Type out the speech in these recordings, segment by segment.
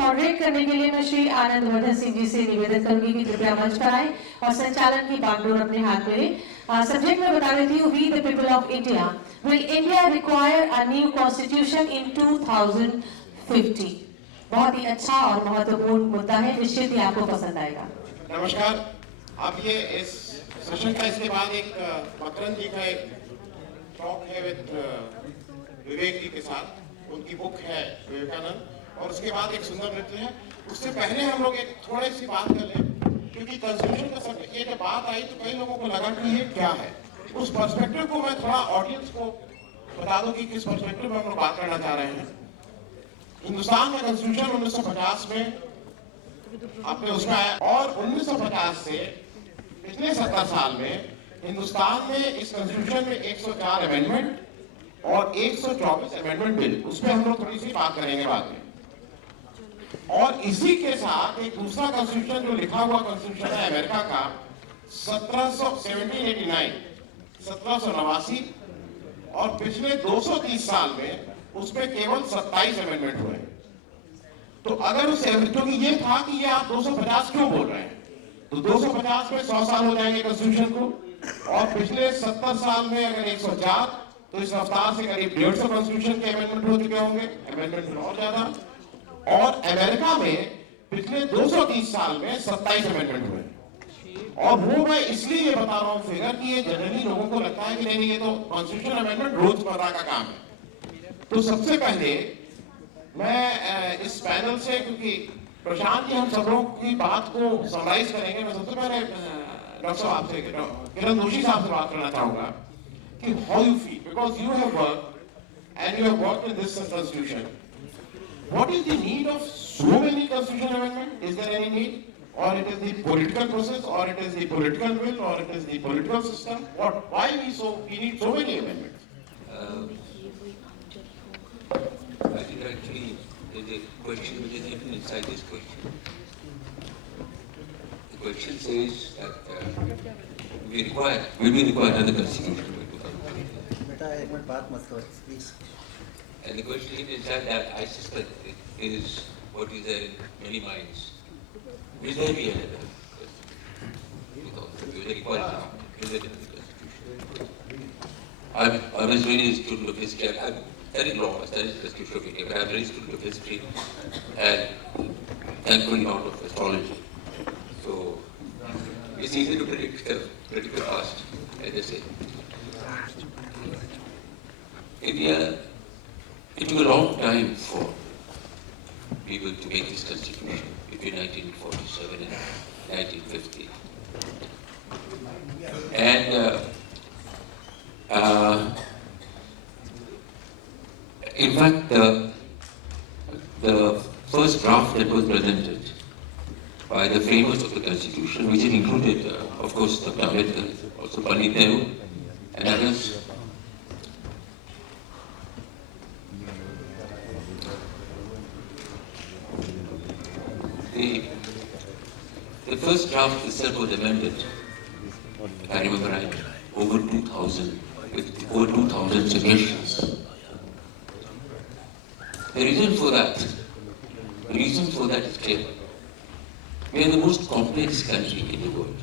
Moderate करने के लिए मैं श्री आनंद वर्धन सिंह जी से निवेदन करूंगी कि कृपया मंच पर आए और संचालन की बागडोर अपने हाथ में ले। सब्जेक्ट में बता देती हूँ, we the people of India, will India require a new constitution in 2050। बहुत ही अच्छा और महत्वपूर्ण मुद्दा है, निश्चित ही आपको पसंद आएगा। नमस्कार। अब ये इस सेशन का इसके बाद एक मकरंद जी का एक टॉक है विद विवेक जी के साथ, उनकी बुक है विवेकानंद, और उसके बाद एक सुंदर नृत्य है। उससे पहले हम लोग एक थोड़ी सी बात कर लें, क्योंकि कॉन्स्टिट्यूशन का सब ये जब बात आई तो कई लोगों को लगा कि ये क्या है। उस पर्सपेक्टिव को मैं थोड़ा ऑडियंस को बता दूं कि किस पर्सपेक्टिव में हम लोग बात करना चाह रहे हैं। हिंदुस्तान का कॉन्स्टिट्यूशन 1950 में आपने उसमें आया, और 1950 से पिछले 70 साल में हिंदुस्तान में इस कॉन्स्टिट्यूशन में 104 अमेंडमेंट और 124 अमेंडमेंट बिल, उस पर हम लोग थोड़ी सी बात करेंगे बाद में। और इसी के साथ एक दूसरा कॉन्स्टिट्यूशन जो लिखा हुआ कॉन्स्टिट्यूशन है अमेरिका का 1789, और पिछले 230 साल में उसमें केवल 27 अमेंडमेंट हुए। तो अगर उस क्योंकि ये था कि ये आप 250 क्यों बोल रहे हैं, तो 250 में 100 साल हो जाएंगे कॉन्स्टिट्यूशन को, और पिछले 70 साल में अगर 104, तो इस रफ्तार से करीब 150 कॉन्स्टिट्यूशन के अमेंडमेंट हो चुके होंगे, अमेंडमेंट और ज्यादा। और अमेरिका में पिछले 230 साल में 27 अमेंडमेंट हुए। और वो मैं इसलिए ये बता रहा हूँ फिगर कि ये जनरली लोगों को लगता है कि नहीं ये तो कॉन्स्टिट्यूशन अमेंडमेंट रोजमर्रा का काम है। तो सबसे पहले मैं इस पैनल से, क्योंकि प्रशांत जी हम सब लोगों की बात को समराइज करेंगे, मैं सबसे पहले डॉक्टर साहब आपसे, किरण जोशी साहब से बात करना चाहूंगा कि how you feel, because you have worked and you have worked in this constitution, what is the need of so many constitutional amendment? Is there any need, or it is the political process, or it is the political will, or it is the political system? What? Why we need so many amendments? I think actually there's a question which is even inside this question. The question says that will we require another constitution by 2020? बेटा एक minute बात मत करो please. And the question is that I suspect is what is there in many minds. Will there be another constitution? Will there be another constitution? I was really a student of history. I'm studying law, I studied the constitution of India, but I'm very student of history and thankfully not of astrology. So it's easy to predict the past, as they say. India, it took a long time for people to make this constitution between 1947 and 1950. And in fact, the first draft that was presented by the framers of the constitution, which included, of course, Dr. Ambedkar, also Pandit Nehru and others, the first draft itself was amended, if I remember right, over 2,000, with over 2,000 suggestions. The reason for that is clear. We are the most complex country in the world.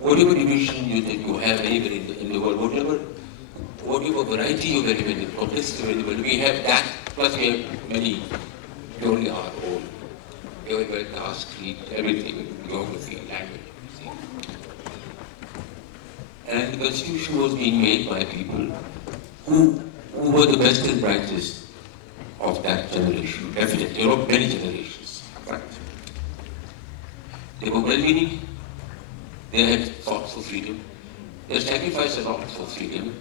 Whatever division you think you have anywhere in the world, whatever variety you have in the complexity of the world, we have that, plus we have many. We only our own. Everywhere, caste, creed, everything, geography, language. And the constitution was being made by people who were the best and brightest of that generation. Definitely, there were many generations. Right. They were well-meaning. They had fought for freedom. They sacrificed a lot for freedom,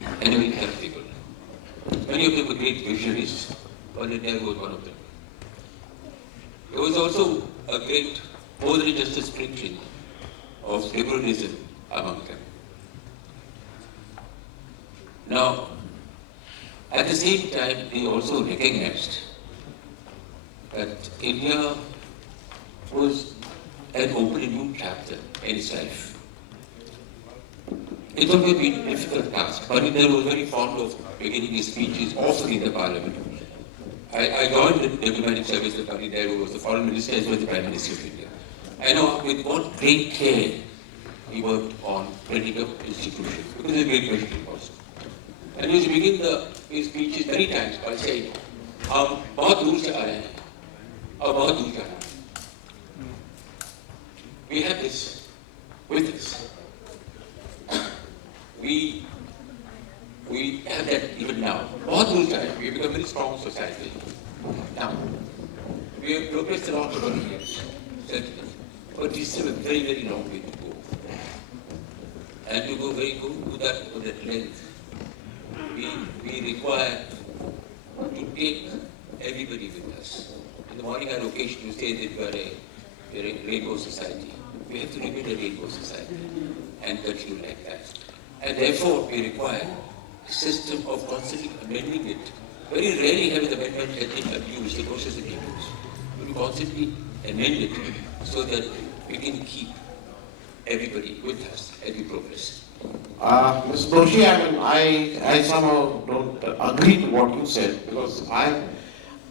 and they were helpful. Many of them were great visionaries, but Nehru was one of them. There was also a great, more than just a sprinkling of liberalism among them. Now, at the same time, they also recognized that India had opened a new chapter in its life. It would have been a difficult task. Pandit Nehru was very fond of beginning his speeches, often in the parliament. I joined the diplomatic service with Pandit Nehru, was the foreign minister as well as the Prime Minister of India. I know with what great care he worked on building up institutions, because it's a great question also. And he used to begin his speeches many times by saying, हम बहुत दूर से आए हैं और बहुत दूर जाना है. We have this with us. We have that even now. बहुत दूर जाए. We have become a very strong society now. We have progressed a lot over the years, certainly, but we still have a very, very long way to go. And to go to that length, we require to take everybody with us. In the morning, I had occasion to say that we are a rainbow society. We have to remain a rainbow society and continue like that. And therefore, we require a system of constantly amending it. Very rarely have the amendment has been abused, the process has been abused. We constantly amend it so that we can keep everybody with us as we progress. Ms. Doshi, I somehow don't agree to what you said, because I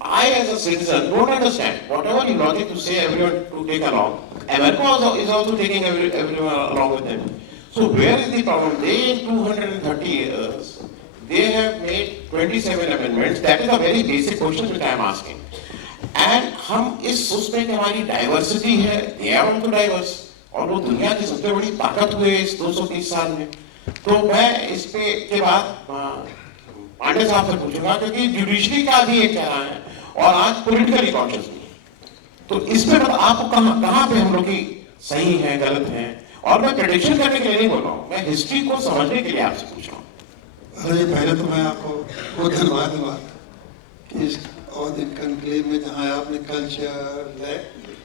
as a citizen don't understand. Whatever you logic to say everyone to take along, America is also taking everyone along with them. So where is the problem? They in 230 years, they have made 27 amendments. That is a very basic question which I am asking. And हम इस सोचने की हमारी diversity है, they are also diverse, और वो दुनिया की सबसे बड़ी ताकत हुए इस 230 साल में. तो मैं इस पे के बाद पांडे साहब से पूछूंगा, क्योंकि जुडिशरी का भी एक चेहरा है और आज पॉलिटिकली कॉन्शियस भी. तो इस पे आपको कहाँ पे हम लोग की सही है, गलत है, और मैं प्रेडिक्शन करने के लिए नहीं बोल रहा हूँ, मैं हिस्ट्री को समझने के लिए आपसे पूछ रहा हूँ. अरे पहले तो मैं आपको बहुत धन्यवाद दूंगा कि इस और दिन कनक्लेव में जहाँ आपने culture,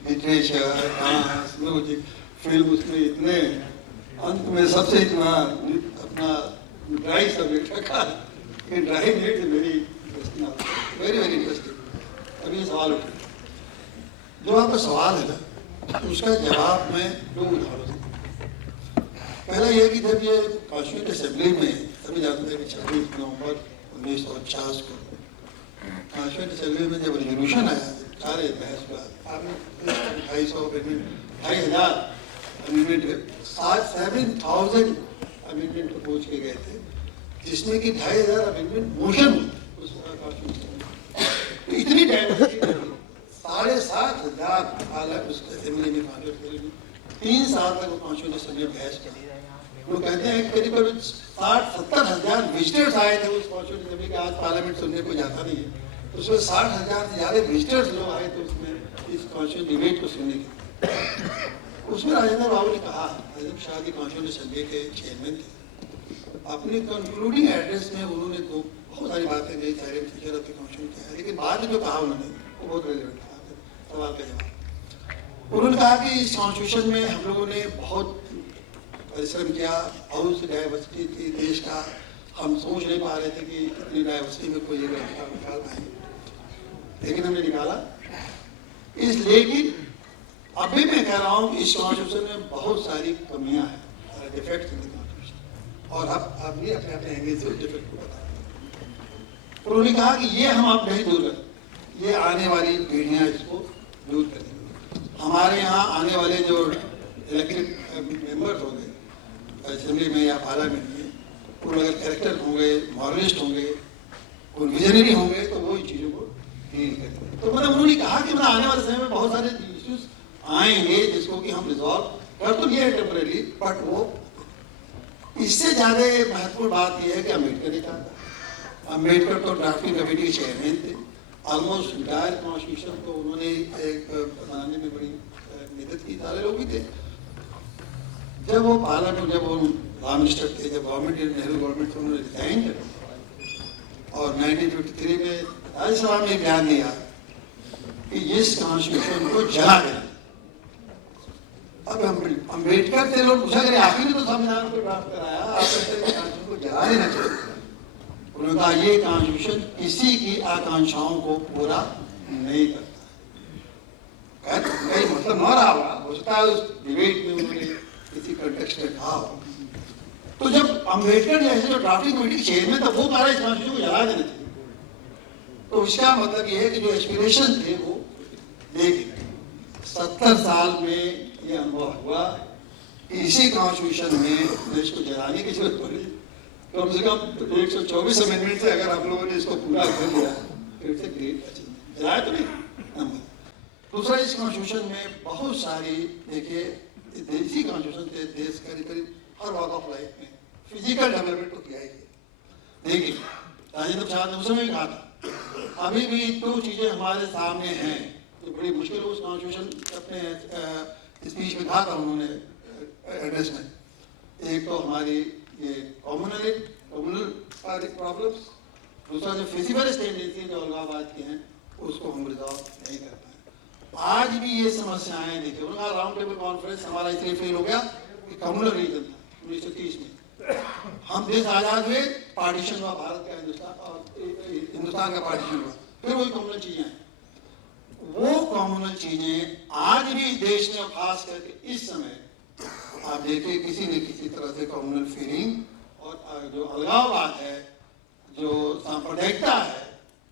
literature, dance, music, film, उसमें इतने अंत में सबसे इतना अपना ड्राई सब्जेक्ट रखा कि dry made is very very very interesting. अभी ये सवाल उठे, जो आपका सवाल है ना, उसका जवाब मैं दो उदाहरणों से. पहला ये कि जब ये कॉन्स्टिट्यूएंट असेंबली में सभी जानते हैं कि 26 नवंबर 1950 को कॉन्स्टिट्यूएंट असेंबली में जब रेजोल्यूशन आया, सारे बहस हुआ, आपने 2,500 अमेंडमेंट 7,000 अमेंडमेंट प्रपोज किए गए थे, जिसमें कि 2,500 अमेंडमेंट मोशन हुई उस कॉन्स्टिट्यूशन. तो इतनी डाइवर्सिटी 7,500 हालांकि उस असेंबली में 3 साल तक वो कॉन्स्टिट्यूएंट असेंबली में बहस करी. वो कहते हैं कि करीब 60-70 हजार विजिटर्स आए थे उस कॉन्स्टिट्यूएंट असेंबली के. आज पार्लियामेंट सुनने को जाता नहीं है, उसमें 60,000 से ज़्यादा विजिटर्स लोग आए थे उसमें इस कॉन्स्टिट्यूएंट डिबेट को सुनने के. उसमें राजेंद्र बाबू ने कहा, राजेंद्र शाह की कॉन्स्टिट्यूएंट असेंबली के चेयरमैन थे, अपने कंक्लूडिंग एड्रेस में उन्होंने तो बहुत सारी बातें कही, सारे फीचर अपने कॉन्स्टिट्यूएंट के हैं, लेकिन बाद में जो कहा उन्होंने वो बहुत रेलिवेंट था सवाल का जवाब. उन्होंने कहा कि इस कॉन्स्टिट्यूशन में हम लोगों ने बहुत परिश्रम किया, बहुत सी डाइवर्सिटी थी देश का, हम सोच नहीं पा रहे थे कि इतनी डाइवर्सिटी में कोई एक रास्ता निकाल पाएंगे, लेकिन हमने निकाला. इसलिए कि अभी मैं कह रहा हूँ इस कॉन्स्टिट्यूशन में बहुत सारी कमियां हैं, डिफेक्ट हैं कॉन्स्टिट्यूशन, और अब भी अपने अपने एंगल से उस डिफेक्ट को बताएं. उन्होंने कहा कि ये हम आप नहीं दूर करें, ये आने वाली पीढ़ियाँ इसको दूर करेंगी. हमारे यहाँ आने वाले जो इलेक्टेड मेंबर्स होंगे असेंबली में या पार्लियामेंट में, वो अगर कैरेक्टर होंगे, मॉरलिस्ट होंगे, कोई विजनरी होंगे, तो वो इन चीज़ों को डील करेंगे. तो मतलब उन्होंने कहा कि मतलब आने वाले समय में बहुत सारे इश्यूज आएंगे जिसको कि हम रिजॉल्व कर तो लिया है टेम्परेरी, बट वो इससे ज़्यादा महत्वपूर्ण बात यह है कि अम्बेडकर ने कहा. अम्बेडकर तो ड्राफ्टिंग कमेटी के चेयरमैन थे, ऑलमोस्ट इंटायर कॉन्स्टिट्यूशन को उन्होंने एक बनाने में बड़ी मदद की, सारे लोग भी थे. जब वो पार्लियामेंट, जब वो प्राइम मिनिस्टर थे, जब गवर्नमेंट नेहरू गवर्नमेंट थे, उन्होंने रिजाइन कर और 1953 में राज्यसभा में बयान दिया कि इस कॉन्स्टिट्यूशन को जला देना. अब अम्बेडकर से लोग पूछा करें, आखिर तो संविधान को ड्राफ्ट कराया, आपने कॉन्स्टिट्यूशन को जला देना चाहिए. उन्होंने कहा ये कॉन्स्टिट्यूशन किसी की आकांक्षाओं को पूरा नहीं करता. कहीं मतलब न रहा होगा, हो सकता है उस डिबेट में उन्होंने किसी कंटेक्स्ट में कहा हो. तो जब अम्बेडकर जैसे जो ड्राफ्टिंग कमेटी के चेयरमैन था, वो कह रहा है इस कॉन्स्टिट्यूशन को जला देना चाहिए, तो इसका मतलब ये है कि जो एस्पिरेशन थे वो, लेकिन 70 साल में ये अनुभव हुआ कि इसी कॉन्स्टिट्यूशन में देश को जलाने की जरूरत पड़ी। कम से कम 124 अमेंडमेंट से अगर आप लोगों ने इसको पूरा कर लिया फिर से ग्रेट अचीवमेंट, जलाया तो नहीं नंबर। दूसरा, इस कॉन्स्टिट्यूशन में बहुत सारी, देखिए देसी कॉन्स्टिट्यूशन थे, देश करीब करीब हर वॉक ऑफ लाइफ में फिजिकल डेवलपमेंट तो किया ही किया। लेकिन राजेंद्र प्रसाद ने उस समय कहा था अभी भी 2 चीजें हमारे सामने हैं जो बड़ी मुश्किल उस कॉन्स्टिट्यूशन अपने स्पीच में कहा था उन्होंने एड्रेस में। एक तो हमारी ये कम्युनल प्रॉब्लम्स, दूसरा जो फिजिकल टेंडेंसी जो अलगाववाद की हैं उसको हम रिजॉल्व नहीं कर पाए। आज भी ये समस्याएं, देखिए उनका राउंड टेबल कॉन्फ्रेंस हमारा इसलिए फेल हो गया कि कम्युनल रीजन था 1930 में। हम देश आजाद हुए, पार्टीशन हुआ भारत का, हिंदुस्तान का पार्टीशन हुआ, फिर वही कम्युनल चीजें हैं। वो कम्युनल चीजें आज भी देश में, खास करके इस समय आप देखिए किसी न किसी तरह से कम्युनल फीलिंग और जो अलगाववाद है, जो सांप्रदायिकता है,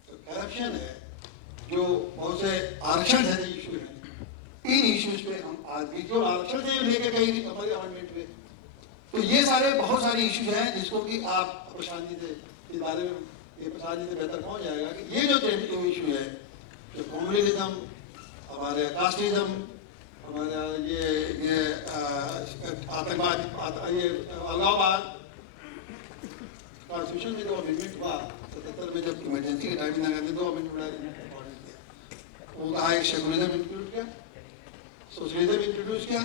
जो करप्शन है, जो बहुत से आरक्षण जैसे इशू हैं, इन इश्यूज पे हम आज भी जो आरक्षण से लेके कई हमारे अमेंडमेंट पे, तो ये सारे बहुत सारे इश्यूज हैं जिसको कि आप प्रशांति से इस बारे में ये प्रशांति से बेहतर पहुंच जाएगा कि ये जो इशू है, जो कम्युनलिज्म, हमारे कास्टिज्म, हमारा ये आतंकवाद, ये अलगाववाद, कॉन्स्टिट्यूशन में जो अमेंडमेंट हुआ 77 में, जब इमरजेंसी के टाइम में गांधी 2 अमेंडमेंट वो कहा, एक सेकुलरिज्म इंट्रोड्यूस किया, सोशलिज्म इंट्रोड्यूस किया,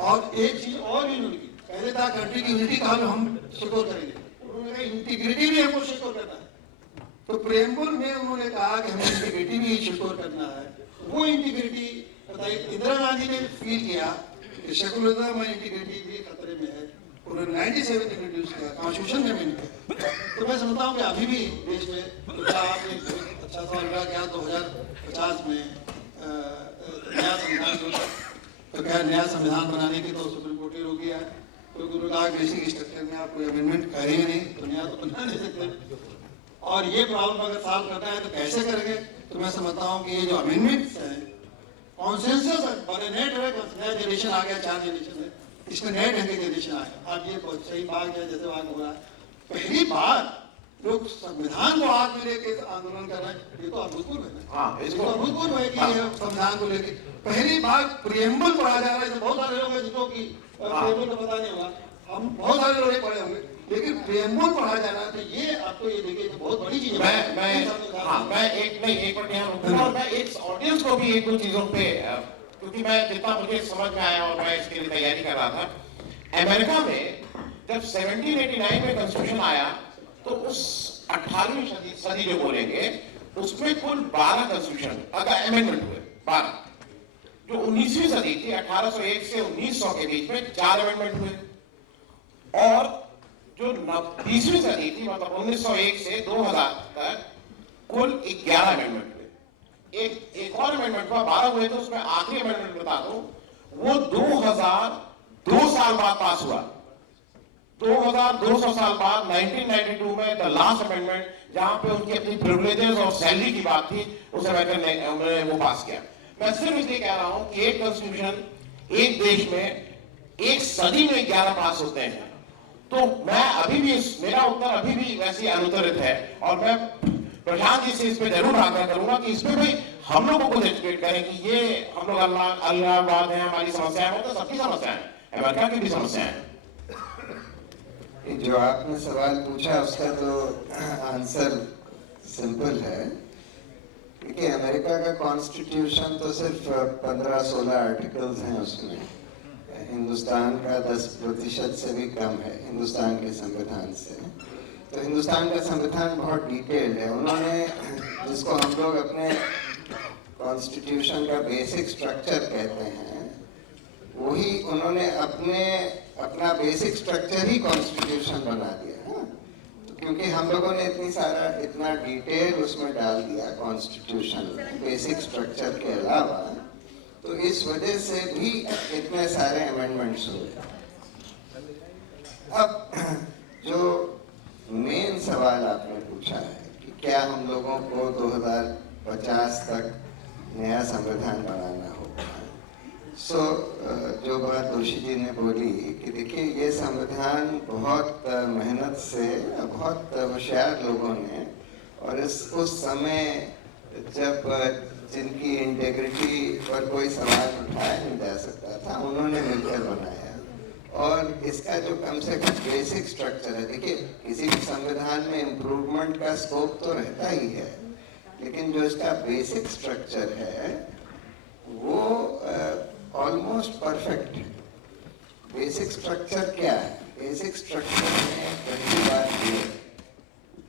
और एक चीज और भी उन्होंने की। पहले था कंट्री की यूनिटी का हम सिक्योर करेंगे, उन्होंने कहा इंटीग्रिटी भी हमको सिक्योर करना है। तो प्रेम्बुल में उन्होंने कहा कि हमें इंटीग्रिटी भी सिक्योर करना है। वो इंटीग्रिटी बताइए, इंदिरा गांधी ने फील किया कि सेकुलरिज्म और इंटीग्रिटी भी खतरे में है, उन्होंने 97 इंट्रोड्यूस किया, कॉन्स्टिट्यूशन में मैंने किया। तो मैं समझता हूँ कि अभी भी देश में, तो आपने अच्छा सवाल उठा किया 2050 में नया संविधान, तो क्या नया संविधान बनाने की तो सुप्रीम कोर्ट ने रोक दिया है, क्योंकि उन्होंने कहा बेसिक स्ट्रक्चर में आप कोई अमेंडमेंट करेंगे नहीं तो नया तो बना नहीं सकते, और ये प्रॉब्लम अगर सॉल्व करना है तो कैसे करेंगे। तो मैं समझता हूँ कि ये जो अमेंडमेंट्स हैं, कॉन्सेंसस बड़े नए नया जनरेशन आ गया, 4 जनरेशन है, इसमें नए ढंग के जनरेशन आ गया। अब ये बहुत सही बात है, जैसे बात हो रहा है, पहली बार लोग संविधान को हाथ में लेके आंदोलन कर रहे हैं, ये तो अभूतपूर्व है ना। इसको अभूतपूर्व है कि ये संविधान को लेके पहली बार प्रियम्बल पढ़ा जा रहा है। बहुत सारे लोग हैं जिनको कि प्रियम्बल का पता नहीं होगा, हम बहुत सारे लोग पढ़े होंगे, लेकिन प्रियम्बल पढ़ा जा रहा है, तो ये आपको ये देखिए बहुत बड़ी चीज है। मैं एक मिनट यहाँ रुकूंगा, और मैं एक ऑडियंस को भी 1-2 चीजों पे, क्योंकि मैं जितना मुझे समझ में आया और मैं इसके लिए तैयारी कर रहा था, अमेरिका में जब 1789 में कॉन्स्टिट्यूशन आया तो उस 18वीं सदी जो बोलेंगे उसमें कुल 12 कॉन्स्टिट्यूशन अगर अमेंडमेंट हुए, 12। जो 19वीं सदी थी 1801 से 1900 के बीच में 4 अमेंडमेंट हुए, और जो 20वीं सदी थी मतलब 1901 से 2000 तक कुल 11 अमेंडमेंट हुए। एक और अमेंडमेंट हुआ, 12 हुए, तो उसमें आखिरी अमेंडमेंट बता दूं, वो 2002 साल बाद पास हुआ। 2200 साल बाद 1992 में द लास्ट अमेंडमेंट, जहां पे उनकी अपनी प्रिविलेजेस और सैलरी की बात थी, उस अमेरिकन ने उन्होंने वो पास किया। मैं सिर्फ इसलिए कह रहा हूं कि एक कॉन्स्टिट्यूशन एक देश में एक सदी में 11 पास होते हैं, तो मैं अभी भी मेरा उत्तर अभी भी वैसे अनुत्तरित है, और मैं प्रशांत जी से इस पे जरूर आग्रह करूंगा कि इसमें भी हम लोगों को एजुकेट करें कि ये हम लोग अल्लाहबाद है, हमारी समस्याएं, वो तो सबकी समस्याएं, अमेरिका की भी समस्याएं। जो आपने सवाल पूछा उसका तो आंसर सिंपल है, क्योंकि अमेरिका का कॉन्स्टिट्यूशन तो सिर्फ 15-16 आर्टिकल्स हैं उसमें, हिंदुस्तान का 10% से भी कम है हिंदुस्तान के संविधान से। तो हिंदुस्तान का संविधान बहुत डिटेल्ड है। उन्होंने जिसको हम लोग अपने कॉन्स्टिट्यूशन का बेसिक स्ट्रक्चर कहते हैं, वही उन्होंने अपना बेसिक स्ट्रक्चर ही कॉन्स्टिट्यूशन बना दिया है। तो क्योंकि हम लोगों ने इतना डिटेल उसमें डाल दिया कॉन्स्टिट्यूशन बेसिक स्ट्रक्चर के अलावा, तो इस वजह से भी इतने सारे अमेंडमेंट्स हुए। अब जो मेन सवाल आपने पूछा है कि क्या हम लोगों को 2050 तक नया संविधान बनाना होगा। जो बात दोषी जी ने बोली कि देखिए ये संविधान बहुत मेहनत से बहुत होशियार लोगों ने और उस समय जब जिनकी इंटेग्रिटी पर कोई सवाल उठाया नहीं जा सकता था, उन्होंने मिलकर बनाया। और इसका जो कम से कम बेसिक स्ट्रक्चर है, देखिए किसी भी संविधान में इम्प्रूवमेंट का स्कोप तो रहता ही है, लेकिन जो इसका बेसिक स्ट्रक्चर है वो ऑलमोस्ट परफेक्ट है। बेसिक स्ट्रक्चर क्या है? बेसिक स्ट्रक्चर में पहली बात ये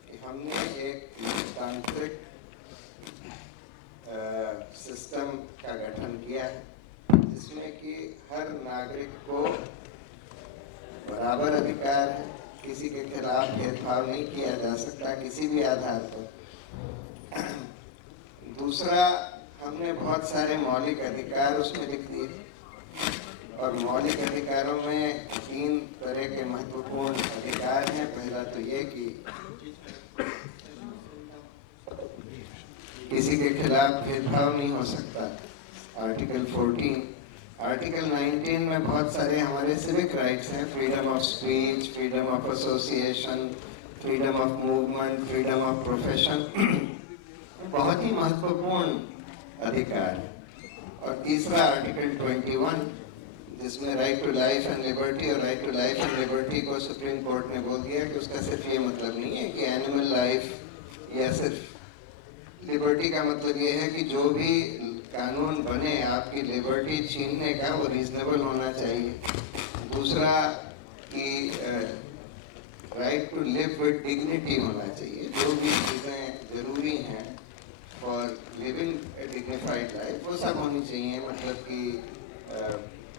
कि हमने एक लोकतांत्रिक सिस्टम का गठन किया है जिसमें कि हर नागरिक को बराबर अधिकार है, किसी के खिलाफ भेदभाव नहीं किया जा सकता किसी भी आधार पर। दूसरा, हमने बहुत सारे मौलिक अधिकार उसमें लिख दिए और मौलिक अधिकारों में 3 तरह के महत्वपूर्ण अधिकार हैं। पहला तो ये कि किसी के खिलाफ भेदभाव नहीं हो सकता, आर्टिकल 14। आर्टिकल 19 में बहुत सारे हमारे सिविक राइट्स हैं, freedom of speech, freedom of association, freedom of movement, freedom of profession, बहुत ही महत्वपूर्ण अधिकार है। और तीसरा आर्टिकल 21 जिसमें right to life and liberty, और right to life and liberty को सुप्रीम कोर्ट ने बोल दिया कि उसका सिर्फ ये मतलब नहीं है कि एनिमल लाइफ या सिर्फ लिबर्टी का मतलब ये है कि जो भी कानून बने आपकी लिबर्टी छीनने का वो रीजनेबल होना चाहिए। दूसरा कि right to live with dignity होना चाहिए, जो भी चीज़ें जरूरी हैं for living a dignified life वो सब होनी चाहिए, मतलब कि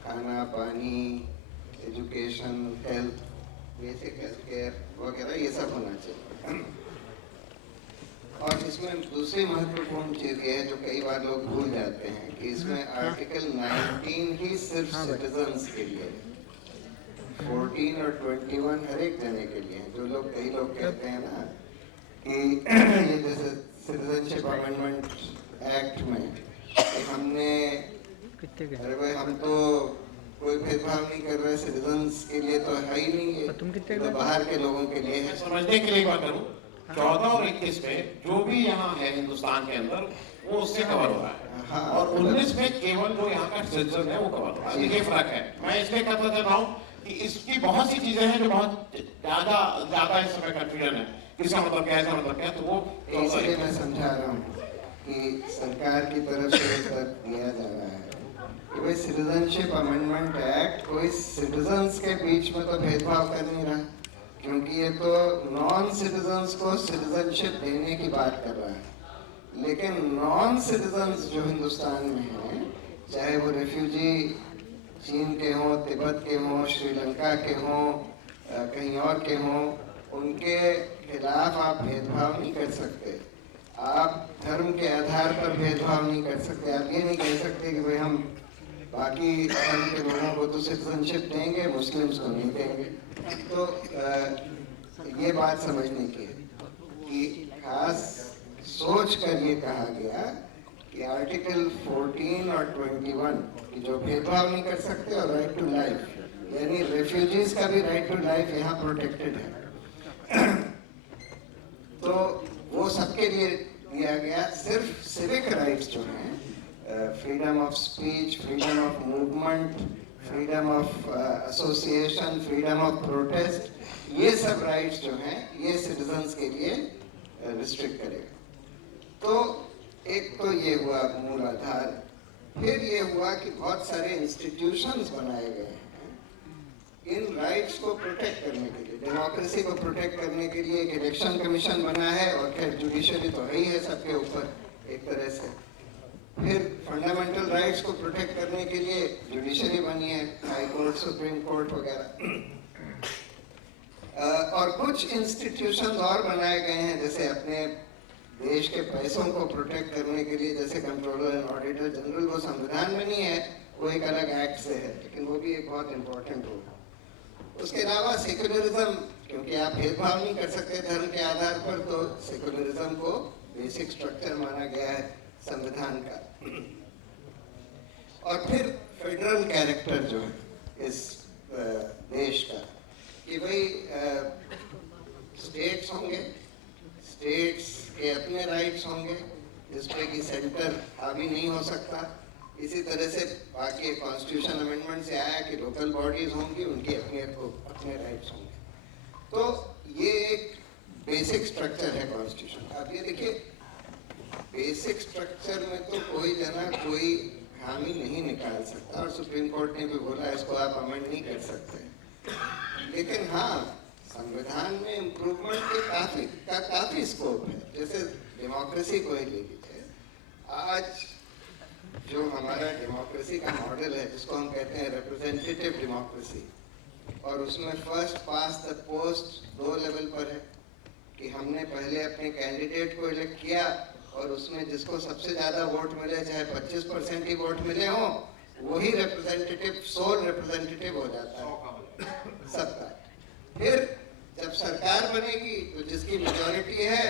खाना, पानी, education, health, basic health care वगैरह ये सब होना चाहिए। और इसमें दूसरी महत्वपूर्ण चीज़ ये है जो कई बार लोग भूल जाते हैं कि इसमें आर्टिकल 19 ही सिर्फ सिटीजन्स के लिए, 14 और 21 हर एक जने के लिए। जो लोग कई लोग कहते हैं ना कि ये जैसे सिटीजनशिप अमेंडमेंट एक्ट में कि हमने, अरे भाई हम तो कोई भेदभाव नहीं कर रहे, सिटीजन्स के लिए तो है ही नहीं है, तो बाहर के लोगों के लिए है। समझने के लिए बात करूं, 14 और 21 में जो भी यहाँ है हिंदुस्तान के अंदर वो उससे कवर हो रहा है। हाँ, और 19 में केवल जो यहाँ का सिटीजन है वो कवर हो रहा है। ये फर्क है। मैं इसलिए कहता चल रहा हूँ कि इसकी बहुत सी चीजें हैं जो बहुत ज्यादा इस समय कंफ्यूजन है। इसका मतलब क्या है, इसका मतलब क्या है, तो वो इसलिए मैं समझा रहा हूँ कि सरकार की तरफ से तक दिया जा रहा है कि भाई सिटीजनशिप अमेंडमेंट एक्ट कोई सिटीजन्स के बीच में तो भेदभाव कर नहीं रहा, क्योंकि ये तो नॉन सिटीजन्स को सिटीजनशिप देने की बात कर रहा है। लेकिन नॉन सिटीजन्स जो हिंदुस्तान में हैं, चाहे वो रेफ्यूजी चीन के हों, तिब्बत के हों, श्रीलंका के हों, कहीं और के हों, उनके खिलाफ आप भेदभाव नहीं कर सकते। आप धर्म के आधार पर भेदभाव नहीं कर सकते। आप ये नहीं कह सकते कि भाई हम बाकी धर्म के लोगों को तो सिटीजनशिप देंगे, मुस्लिम्स को नहीं देंगे। तो ये बात समझने की है कि खास सोच कर ये कहा गया कि आर्टिकल 14 और 21 कि जो भेदभाव नहीं कर सकते, और राइट टू लाइफ, यानी रेफ्यूजीज का भी राइट टू लाइफ यहाँ प्रोटेक्टेड है। तो वो सबके लिए दिया गया। सिर्फ सिविक राइट्स जो हैं, freedom of speech, freedom of movement, freedom of association, freedom of protest, ये सब राइट्स जो हैं ये सिटीजन्स के लिए रिस्ट्रिक्ट करेगा। तो एक तो ये हुआ मूल आधार। फिर ये हुआ कि बहुत सारे इंस्टीट्यूशंस बनाए गए हैं इन राइट्स को प्रोटेक्ट करने के लिए। डेमोक्रेसी को प्रोटेक्ट करने के लिए एक इलेक्शन कमीशन बना है, और खैर जुडिशरी तो है ही है सबके ऊपर एक तरह से। फिर फंडामेंटल राइट्स को प्रोटेक्ट करने के लिए जुडिशरी बनी है, हाई कोर्ट, सुप्रीम कोर्ट वगैरह। और कुछ इंस्टीट्यूशंस और बनाए गए हैं, जैसे अपने देश के पैसों को प्रोटेक्ट करने के लिए, जैसे कंट्रोलर एंड ऑडिटर जनरल। वो संविधान में नहीं है, वो एक अलग एक्ट से है, लेकिन वो भी एक बहुत इम्पोर्टेंट होगा। उसके अलावा सेक्युलरिज्म क्योंकि आप भेदभाव नहीं कर सकते धर्म के आधार पर, तो सेकुलरिज्म को बेसिक स्ट्रक्चर माना गया है संविधान का। और फिर फेडरल कैरेक्टर जो है इस देश का, कि भाई स्टेट्स होंगे, स्टेट्स के अपने राइट्स होंगे जिसपे कि सेंटर हावी नहीं हो सकता। इसी तरह से बाकी कॉन्स्टिट्यूशन अमेंडमेंट से आया कि लोकल बॉडीज होंगी, उनके अपने राइट्स होंगे। तो ये एक बेसिक स्ट्रक्चर है कॉन्स्टिट्यूशन का। अब ये देखिए, बेसिक स्ट्रक्चर में तो कोई जना कोई हामी नहीं निकाल सकता, और सुप्रीम कोर्ट ने भी बोला इसको आप अमेंड नहीं कर सकते। लेकिन हाँ, संविधान में इम्प्रूवमेंट के काफी स्कोप है। जैसे डेमोक्रेसी को ही ले लीजिए, आज जो हमारा डेमोक्रेसी का मॉडल है जिसको हम कहते हैं रिप्रेजेंटेटिव डेमोक्रेसी, और उसमें first pass the post 2 level पर है कि हमने पहले अपने कैंडिडेट को इलेक्ट किया, और उसमें जिसको सबसे ज्यादा वोट मिले, चाहे 25% ही वोट मिले हों, वही रिप्रेजेंटेटिव, सोल रिप्रेजेंटेटिव हो जाता है सबका। फिर जब सरकार बनेगी तो जिसकी मेजॉरिटी है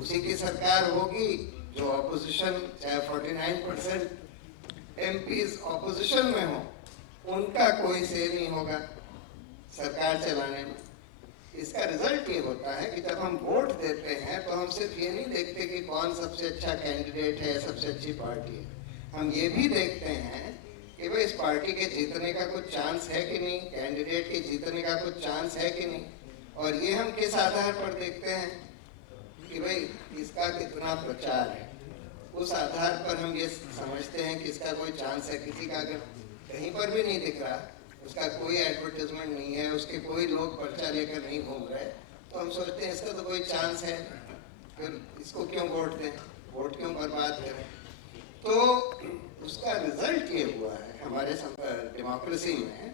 उसी की सरकार होगी। जो ऑपोजिशन, चाहे 49% एमपीज ऑपोजिशन में हो, उनका कोई से नहीं होगा सरकार चलाने में। इसका रिजल्ट ये होता है कि जब हम वोट देते हैं तो हम सिर्फ ये नहीं देखते कि कौन सबसे अच्छा कैंडिडेट है, सबसे अच्छी पार्टी है, हम ये भी देखते हैं कि भाई इस पार्टी के जीतने का कुछ चांस है कि नहीं, कैंडिडेट के जीतने का कुछ चांस है कि नहीं। और ये हम किस आधार पर देखते हैं कि भाई इसका कितना प्रचार है, उस आधार पर हम ये समझते हैं कि इसका कोई चांस है। किसी का अगर कहीं पर भी नहीं दिख रहा, उसका कोई एडवर्टाइजमेंट नहीं है, उसके कोई लोग पर्चा लेकर नहीं घूम रहे, तो हम सोचते हैं इसका तो कोई चांस है, फिर इसको क्यों वोट दें, वोट क्यों बर्बाद करें। तो उसका रिजल्ट ये हुआ है हमारे डेमोक्रेसी में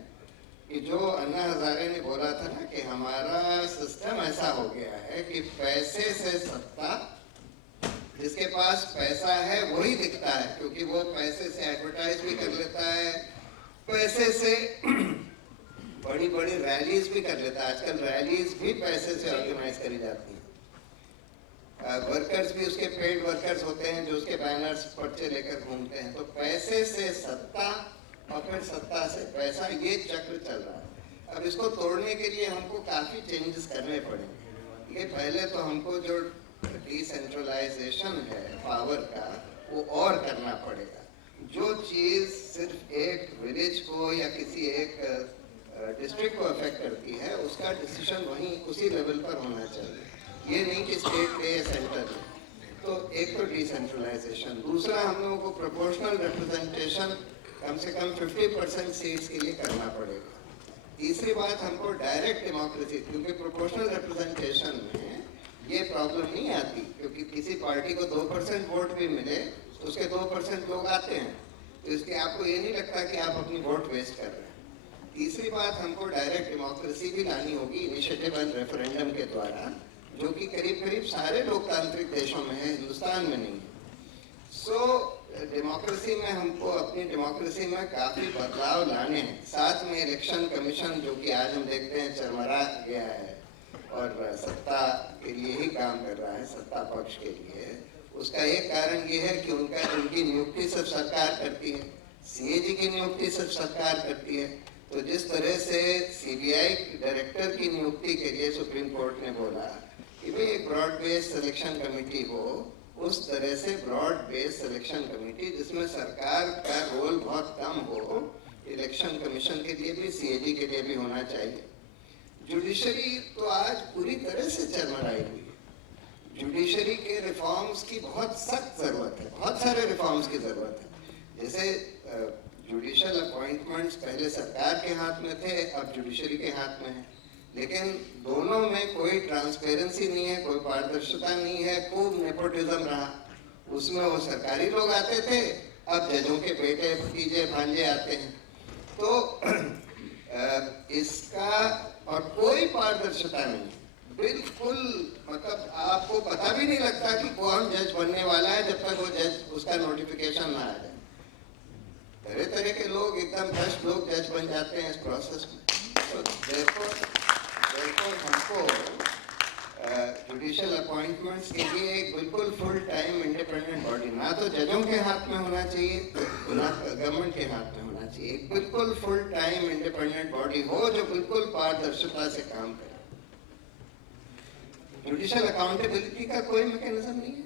कि जो अन्ना हजारे ने बोला था ना कि हमारा सिस्टम ऐसा हो गया है कि पैसे से सत्ता, जिसके पास पैसा है वही दिखता है, क्योंकि वो पैसे से एडवर्टाइज भी कर लेता है, पैसे से बड़ी बड़ी रैलीज भी कर लेता है। आजकल रैलीज भी पैसे से ऑर्गेनाइज करी जाती हैं। वर्कर्स भी उसके पेड वर्कर्स होते हैं जो उसके बैनर्स पर्चे लेकर घूमते हैं। तो पैसे से सत्ता और फिर सत्ता से पैसा, ये चक्र चल रहा है। अब इसको तोड़ने के लिए हमको काफी चेंजेस करने पड़ेंगे। ये पहले तो हमको जो डिसेंट्रलाइजेशन है पावर का, वो और करना पड़ेगा। जो चीज सिर्फ एक विलेज को या किसी एक डिस्ट्रिक्ट को अफेक्ट करती है, उसका डिसीजन वहीं उसी लेवल पर होना चाहिए, ये नहीं कि स्टेट पे या सेंटर में। तो एक तो डिसेंट्रलाइजेशन, दूसरा हम लोगों को प्रोपोर्शनल रिप्रेजेंटेशन कम से कम 50% सीट्स के लिए करना पड़ेगा। तीसरी बात, हमको डायरेक्ट डेमोक्रेसी, क्योंकि प्रोपोर्शनल रिप्रेजेंटेशन में ये प्रॉब्लम नहीं आती, क्योंकि किसी पार्टी को 2% वोट भी मिले तो उसके 2% लोग आते हैं, तो इसलिए आपको ये नहीं लगता कि आप अपनी वोट वेस्ट कर रहे हैं। तीसरी बात, हमको डायरेक्ट डेमोक्रेसी भी लानी होगी इनिशिएटिव एंड रेफरेंडम के द्वारा, जो कि करीब करीब सारे लोकतांत्रिक देशों में है, हिंदुस्तान में नहीं है। सो डेमोक्रेसी में हमको अपनी डेमोक्रेसी में काफी बदलाव लाने हैं। साथ में इलेक्शन कमीशन, जो कि आज हम देखते हैं चरमरा गया है और सत्ता के लिए ही काम कर रहा है, सत्ता पक्ष के लिए, उसका एक कारण ये है कि उनकी नियुक्ति सब सरकार करती है, सीएजी की नियुक्ति सब सरकार करती है। तो जिस तरह से सीबीआई डायरेक्टर की नियुक्ति के लिए सुप्रीम कोर्ट ने बोला कि भाई एक ब्रॉड बेस्ड सिलेक्शन कमेटी हो, उस तरह से ब्रॉड बेस्ड सिलेक्शन कमेटी जिसमें सरकार का रोल बहुत कम हो, इलेक्शन कमीशन के लिए भी सीएजी के लिए भी होना चाहिए। जुडिशरी तो आज पूरी तरह से चरमराई हुई है। जुडिशरी के रिफॉर्म्स की बहुत सख्त जरूरत है, बहुत सारे रिफॉर्म्स की जरूरत है। जैसे जुडिशियल अपॉइंटमेंट्स पहले सरकार के हाथ में थे, अब जुडिशरी के हाथ में है, लेकिन दोनों में कोई ट्रांसपेरेंसी नहीं है, कोई पारदर्शिता नहीं है, खूब नेपोटिज्म रहा। उसमें वो सरकारी लोग आते थे, अब जजों के बेटे भतीजे भांजे आते हैं। तो इसका और कोई पारदर्शिता नहीं, बिल्कुल, मतलब आपको पता भी नहीं लगता कि कौन जज बनने वाला है जब तक वो जज, उसका नोटिफिकेशन ना आ जाए। तरह तरह के लोग, एकदम 10 लोग जज बन जाते हैं इस प्रोसेस में। तो देखो देखो हमको जुडिशियल अपॉइंटमेंट्स के लिए एक बिल्कुल फुल टाइम इंडिपेंडेंट बॉडी ना तो जजों के हाथ में होना चाहिए ना गवर्नमेंट के हाथ में होना चाहिए, एक बिल्कुल फुल टाइम इंडिपेंडेंट बॉडी हो जो बिल्कुल पारदर्शिता से काम करे। जुडिशियल अकाउंटेबिलिटी का कोई मैकेनिज्म नहीं है।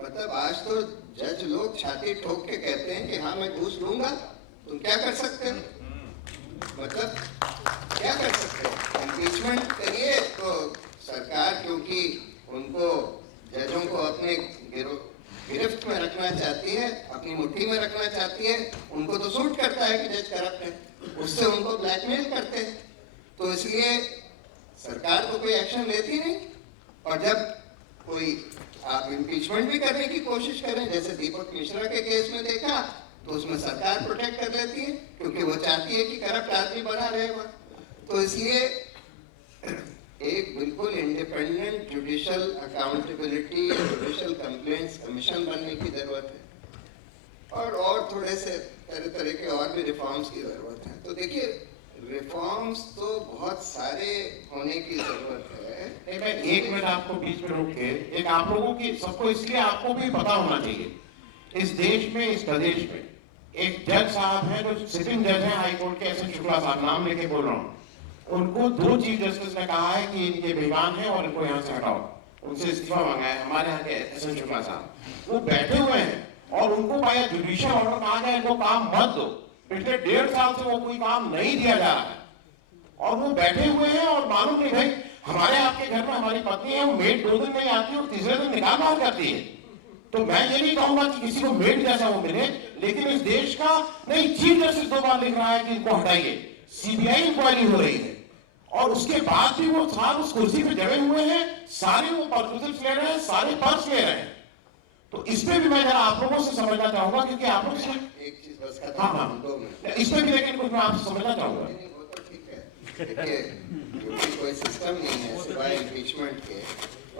मतलब आज तो जज लोग छाती ठोक के कहते हैं कि हाँ मैं घूस लूंगा, तुम क्या कर सकते हो? मतलब क्या कर सकते हो? इम्पीचमेंट करिए तो सरकार क्योंकि उनको जजों को अपने गिरफ्त में रखना चाहती है, अपनी मुट्ठी में रखना चाहती है, उनको तो सूट करता है कि जज करप्ट है, उससे उनको ब्लैकमेल करते हैं। तो इसलिए सरकार तो कोई एक्शन लेती नहीं। और जब कोई आप इम्पीचमेंट भी करने की कोशिश करें, जैसे दीपक मिश्रा के केस में देखा, तो उसमें सरकार प्रोटेक्ट कर लेती है क्योंकि वो चाहती है कि करप्ट आदमी बना रहे वहाँ। तो इसलिए एक बिल्कुल independent judicial accountability, judicial complaints commission बनने की जरूरत है और थोड़े से तरह के और भी रिफॉर्म्स की जरूरत है। तो देखिए रिफॉर्म्स तो बहुत सारे होने की जरूरत है। नहीं, मैं 1 मिनट आपको बीच में रोक के एक आप लोगों की सबको इसलिए आपको भी पता होना चाहिए, इस देश में इस प्रदेश में एक जज साहब हैं जो सिटिंग जज हैं हाई कोर्ट के, एस एन शुक्ला साहब, नाम लेके बोल रहा हूँ। उनको 2 चीफ जस्टिस ने कहा है कि इनके बेईमान है और इनको यहाँ से हटाओ, उनसे इस्तीफा मांगा है। हमारे यहाँ के एस एन शुक्ला साहब वो बैठे हुए हैं और उनको पाया जुडिशियल ऑर्डर कहा गया इनको काम मत दो। पिछले 1.5 साल से वो कोई काम नहीं दिया जा रहा है और वो बैठे हुए हैं और मालूम नहीं भाई हमारे आपके घर में हमारी पत्नी है, वो मेड 2 दिन नहीं आती और तीसरे दिन निकाल बाहर करती है। तो मैं ये नहीं कहूंगा कि किसी को मेड जैसा वो मिले, लेकिन इस देश का नहीं चीफ जस्टिस 2 बार लिख रहा है कि इनको हटाइए, सीबीआई इंक्वायरी हो रही है और उसके बाद भी वो साहब उस कुर्सी पे जड़े हुए हैं, सारे वो पर्क्यूजल्स ले रहे हैं, सारे पर्स ले रहे हैं। तो इसमें भी मैं जरा आप लोगों से समझना चाहूंगा क्योंकि आप लोग एक चीज बस हाँ इसमें भी लेकिन कुछ मैं आपसे समझना चाहूंगा। वो तो ठीक है, देखिए क्योंकि कोई सिस्टम नहीं है सिवाय इम्पीचमेंट के,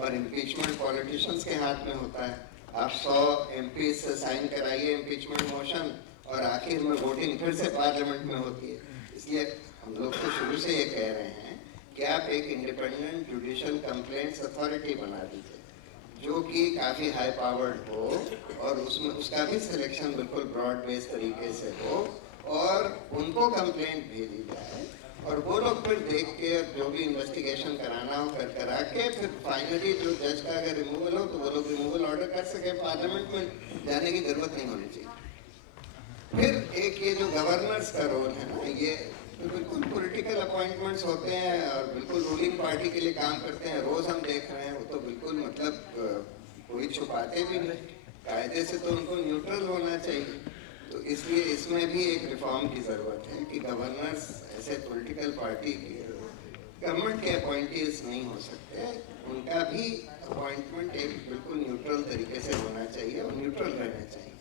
और इम्पीचमेंट पॉलिटिशियंस के हाथ में होता है। आप 100 MP से साइन कराइए इम्पीचमेंट मोशन और आखिर में वोटिंग फिर से पार्लियामेंट में होती है। इसलिए हम लोग तो शुरू से ये कह रहे हैं कि आप एक इंडिपेंडेंट जुडिशियल कंप्लेंट्स अथॉरिटी बना दीजिए जो कि काफ़ी हाई पावर्ड हो और उसमें उसका भी सिलेक्शन बिल्कुल ब्रॉड बेस्ड तरीके से हो और उनको कंप्लेंट भेजी जाए और वो लोग फिर देख के जो भी इन्वेस्टिगेशन कराना हो करा के फिर फाइनली जो जज का अगर रिमूवल हो तो वो लोग रिमूवल ऑर्डर कर सके। पार्लियामेंट में जाने की जरूरत नहीं होनी चाहिए। फिर एक ये जो गवर्नर्स का रोल है ना, ये तो बिल्कुल पॉलिटिकल अपॉइंटमेंट्स होते हैं और बिल्कुल रूलिंग पार्टी के लिए काम करते हैं, रोज हम देख रहे हैं। वो तो बिल्कुल मतलब कोई छुपाते भी नहीं, कायदे से तो उनको न्यूट्रल होना चाहिए। तो इसलिए इसमें भी एक रिफॉर्म की जरूरत है कि गवर्नर्स ऐसे पॉलिटिकल पार्टी के गवर्नमेंट के अपॉइंटीज नहीं हो सकते, उनका भी अपॉइंटमेंट एक बिल्कुल न्यूट्रल तरीके से होना चाहिए और न्यूट्रल रहना चाहिए।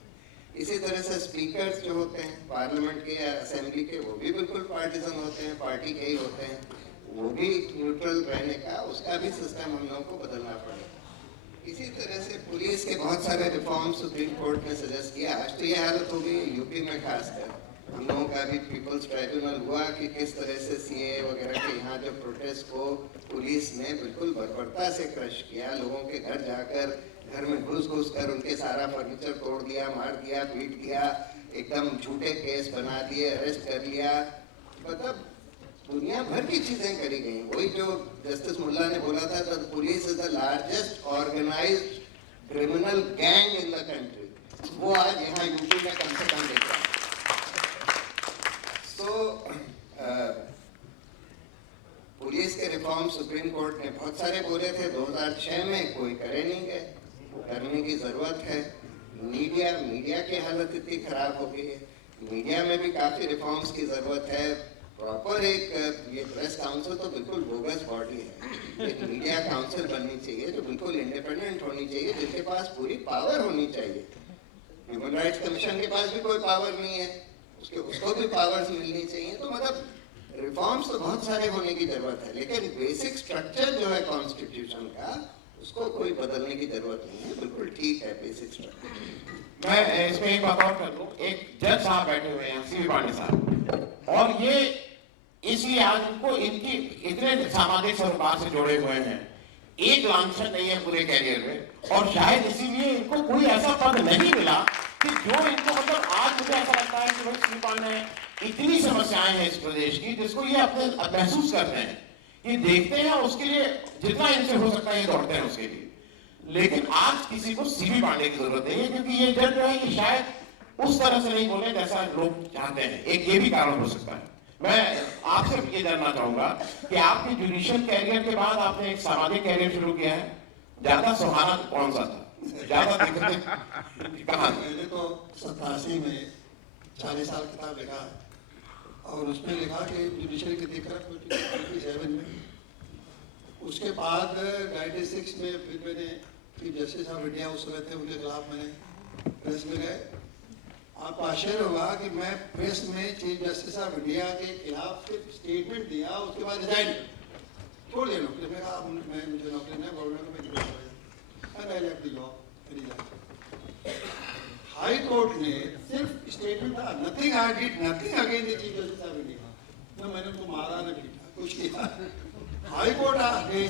इसी तरह से स्पीकर्स जो होते हैं पार्लियामेंट के या असेंबली के, वो भी बिल्कुल पार्टिजन होते हैं, पार्टी के ही होते हैं, वो भी न्यूट्रल रहने का उसका भी सिस्टम हम लोगों को बदलना पड़ेगा। इसी तरह से पुलिस के बहुत सारे रिफॉर्म सुप्रीम कोर्ट ने सजेस्ट किया। आज तो ये हालत हो गई यूपी में, खासकर हम लोगों का भी पीपल्स ट्राइब्यूनल हुआ कि किस तरह से सीए वगैरह के यहाँ जो प्रोटेस्ट को पुलिस ने बिल्कुल बर्बरता से क्रश किया। लोगों के घर जाकर घर में घुस कर उनके सारा फर्नीचर तोड़ दिया, मार दिया, पीट दिया, एकदम झूठे केस बना दिए, अरेस्ट कर लिया। मतलब दुनिया भर की चीजें करी गई। वही जो जस्टिस मुल्ला ने बोला था, the police is the largest organised criminal gang in the country, वो आज यहाँ यूपी में कम से कम देख रहा है। पुलिस के रिफॉर्म सुप्रीम कोर्ट ने बहुत सारे बोले थे, 2006 में कोई करे नहीं गए, करने की जरूरत है। मीडिया की हालत इतनी खराब हो गई है, मीडिया में भी काफी रिफॉर्म्स की जरूरत है। प्रॉपर एक ये प्रेस काउंसिल तो बिल्कुल बोगस बॉडी है, एक मीडिया काउंसिल बननी चाहिए जो बिल्कुल इंडिपेंडेंट होनी चाहिए, जिनके पास पूरी पावर होनी चाहिए। ह्यूमन राइट्स कमीशन के पास भी कोई पावर नहीं है, उसको भी पावर्स मिलनी चाहिए। तो मतलब रिफॉर्म्स तो बहुत सारे होने की जरूरत है, लेकिन बेसिक स्ट्रक्चर जो है कॉन्स्टिट्यूशन का उसको कोई बदलने की जरूरत नहीं है। बिल्कुल ठीक है बेसिक स्ट्रक्चर। मैं इसमें एक बात और कर दूं, एक जज साहब बैठे हुए हैं सीवी पांडे साहब, और ये इसलिए आज इनको इनकी इतने सामाजिक सरोकार से जुड़े हुए हैं, एक लांछन नहीं है पूरे कैरियर में, और शायद इसीलिए इनको कोई ऐसा पद नहीं मिला कि जो इनको, मतलब आज मुझे ऐसा लगता है कि भाई श्रीपाल में इतनी समस्याएं हैं इस प्रदेश की जिसको ये अपने महसूस करते हैं, ये देखते हैं, उसके लिए जितना इनसे हो सकता है ये दौड़ते हैं उसके लिए। लेकिन आज किसी को सीबी पाने की जरूरत नहीं है, क्योंकि ये जज जो है ये शायद उस तरह से नहीं बोले जैसा लोग चाहते हैं। एक ये भी कारण हो सकता है। मैं आपसे ये जानना चाहूंगा कि आपके जुडिशियल कैरियर के बाद आपने एक सामाजिक कैरियर शुरू किया है, ज्यादा सुहाना कौन सा था, ज्यादा दिक्कतें कहाँ? मैंने तो 87 में 40 साल किताब लिखा है, और उसमें लिखा कि जुडिशरी की दिक्कत 27 में, उसके बाद 96 में फिर मैंने चीफ जस्टिस ऑफ इंडिया उस समय थे, उनके खिलाफ मैंने प्रेस में गए। आपको आश्चर्य होगा कि मैं प्रेस में चीफ जस्टिस ऑफ इंडिया के खिलाफ सिर्फ स्टेटमेंट दिया, उसके बाद रिजाइन छोड़ दिया नौकरी। मैं कहा मैं मुझे नौकरी नहीं, गवर्नमेंट में हाई कोर्ट ने सिर्फ स्टेटमेंट था, nothing I did nothing against the chief justice of India, न मैंने उनको मारा न पीटा कुछ किया। हाई कोर्ट ने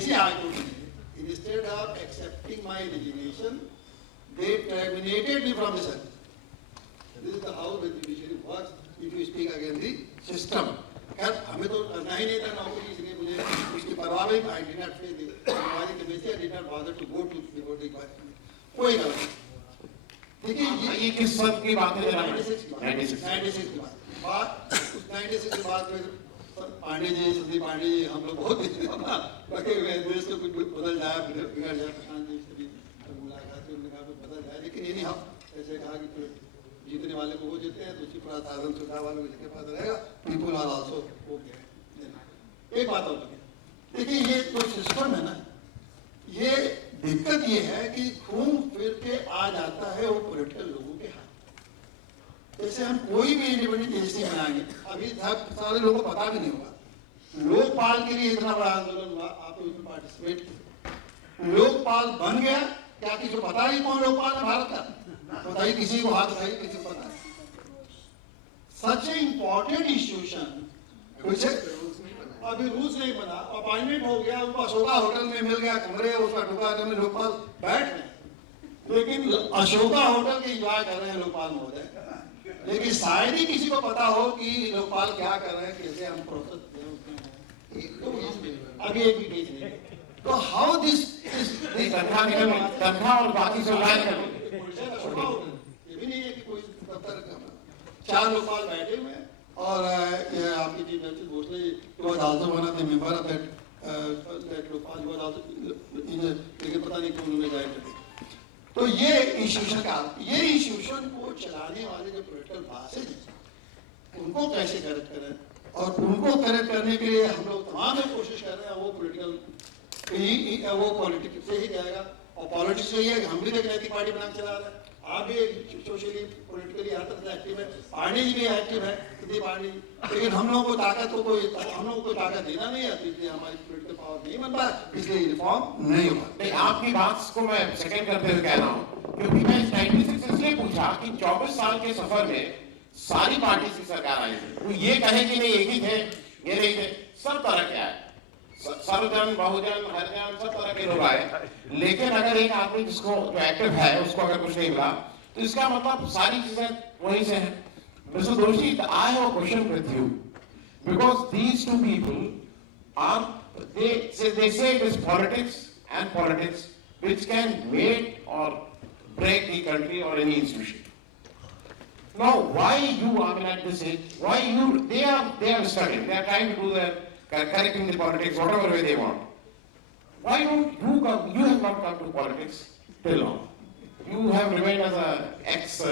instead of accepting my resignation they terminated me from the service. This is how the judiciary works if you speak against the system. खैर हमें तो करना ही नहीं था नौकरी, इसलिए मुझे उसकी परवाह नहीं, I did not face the inquiry committee, I did not bother to go to before the inquiry committee. कोई गलत नहीं। देखिए ये किस सब की बात है? 96 की बात, उस 96 के बाद फिर पांडे जी, संदीप पांडे जी, हम लोग बहुत लगे हुए देश को कुछ बदल जाए, बिगड़ जाए, प्रशांत जी से भी मुलाकात हुई, उन्होंने कहा कुछ बदल जाए, लेकिन ये नहीं, हम ऐसे कहा कि फिर जीतने वाले को वो जीते हैं, दूसरी पूरा साधन सुविधा वाले को जिसके पास रहेगा, पीपुल आर आल्सो ओके। एक बात और देखिए, ये जो सिस्टम है ना, ये दिक्कत ये है कि घूम फिर के आ जाता है वो पॉलिटिकल लोगों के हाथ। जैसे हम कोई भी इंडिपेंडेंट एजेंसी बनाएंगे, अभी सारे लोगों को पता भी नहीं होगा, लोकपाल के लिए इतना बड़ा आंदोलन हुआ, आप उसमें पार्टिसिपेट किए, लोकपाल बन गया, क्या किसी को पता ही कौन लोकपाल है भारत का? बताइए, किसी को हाथ उठाइए, किसी को पता है? सच ए इंपॉर्टेंट इंस्टीट्यूशन अभी रूल्स नहीं बना, अपॉइंटमेंट हो गया, उनको अशोका होटल में मिल गया कमरे, उसका ठुका में लोकपाल बैठ रहे, लेकिन अशोका होटल के एंजॉय कर रहे हैं लोकपाल महोदय, लेकिन शायद ही किसी को पता हो कि लोकपाल क्या कर रहे हैं, कैसे हम प्रोसेस अभी एक भी केस नहीं। तो हाउ दिस तनख्वाह और बाकी सुविधाएं ये भी नहीं है कि कोई दफ्तर 4 लोकपाल बैठे हुए हैं, और ये आपकी chief justice Bhosale was also one of the member of that Lokpal, he was also लेकिन पता नहीं क्यों उन्होंने ज्वाइन कर दिया। तो ये इंस्टीट्यूशन का, ये इंस्टीट्यूशन को चलाने वाले जो पॉलिटिकल बासेज हैं उनको कैसे करेक्ट करें, और उनको करेक्ट करने के लिए हम लोग तमाम लोग कोशिश कर रहे हैं। वो पॉलिटिकल वो पॉलिटिक्स से ही जाएगा, और पॉलिटिक्स से ही है कि हम भी एक नैतिक पार्टी बना के चला रहे हैं, आप भी सोशली पॉलिटिकली हर तरह से एक्टिव है, पांडे जी भी एक्टिव है, संदीप पांडे, लेकिन हम लोगों को ताकत हम लोगों को ताकत देना नहीं आती, इसलिए हमारी पॉलिटिकल पावर नहीं बन पाया, इसलिए रिफॉर्म नहीं हो पाया। आपकी बात को मैं सेकंड करते हुए कह रहा हूँ, क्योंकि मैं 96 इसलिए पूछा कि 24 साल के सफर में सारी पार्टी की सरकार आई थी, वो ये कहे कि नहीं एक ही थे, ये नहीं थे, सब तरह के आए, सर्वजन, बहुजन, हरिजन, सब तरह के लोग आए, लेकिन अगर एक आदमी जिसको जो एक्टिव है उसको अगर कुछ नहीं मिला, तो इसका मतलब सारी चीजें वहीं से हैं। Mr. Doshi, I have a question with you, because these two people are, they say it is politics and politics which can make or break the country or any institution. Now, why you, I mean, at this age, why you, they are struggling, they are trying to do their, correcting the politics, whatever way they want. Why don't you come, you have not come to politics till now. You have remained as a ex,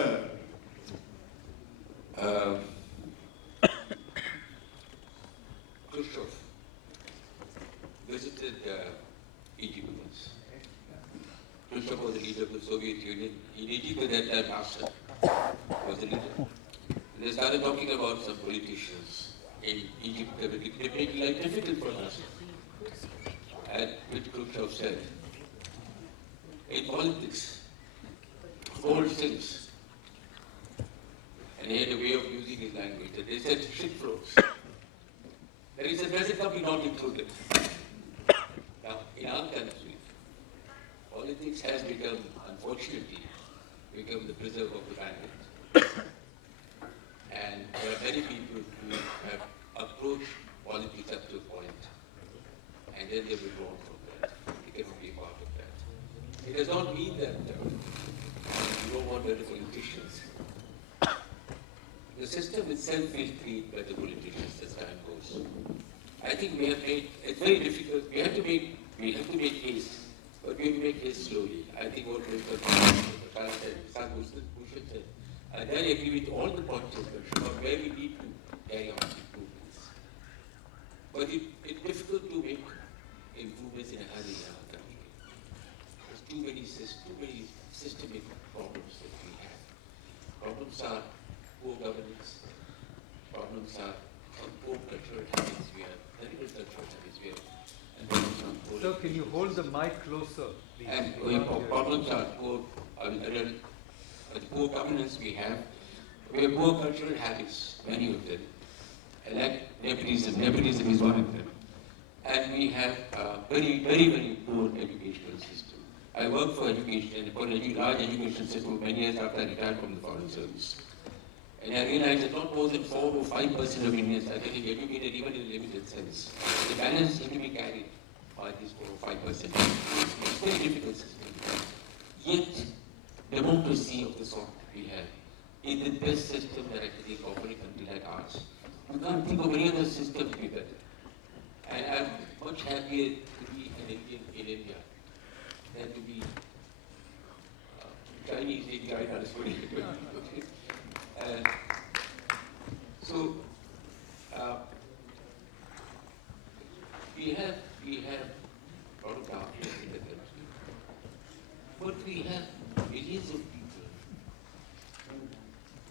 Khrushchev visited Egypt once. Khrushchev was the leader of the Soviet Union. In Egypt at that time, Nasser was the leader. They started talking about some politicians in Egypt. They made life difficult for Nasser. And which Khrushchev said, in politics, old things. And he had a way of using his language. They said shit flows. There is a present company not included. Now, in our country, politics has become, unfortunately, become the preserve of the bandit. And there are many people who have approached politics up to a point, and then they withdraw from that. They cannot be a part of that. It does not mean that you don't want better politicians. The system itself will create better politicians as time goes. I think we have made, it's very difficult, we have to make haste, but we have to make haste slowly. I think what Bhushan said, I really agree with all the points of where we need to carry on improvements. But it's difficult to make improvements in a hurry in our country. There's too many systemic problems that we have. Problems are poor governance, problems are poor cultural habits we have, terrible cultural habits we have, and problems are poor. Sir, can you hold the mic closer, please? And problems are poor, poor governance we have poor cultural habits, many of them, like nepotism is one of them. And we have very poor educational system. I worked for education, for a large education system for many years after I retired from the Foreign Service. And I realized that not more than 4 or 5% of Indians are getting educated even in a limited sense. The balance is to be carried by these 4 or 5%. It's a very difficult system. Yet, democracy of the sort we have is the best system that I think of in a country like ours. You can't think of any other system to be better. And I'm much happier to be an Indian in India than to be Chinese in China. So we have a lot of darkness in the country, but we have millions of people who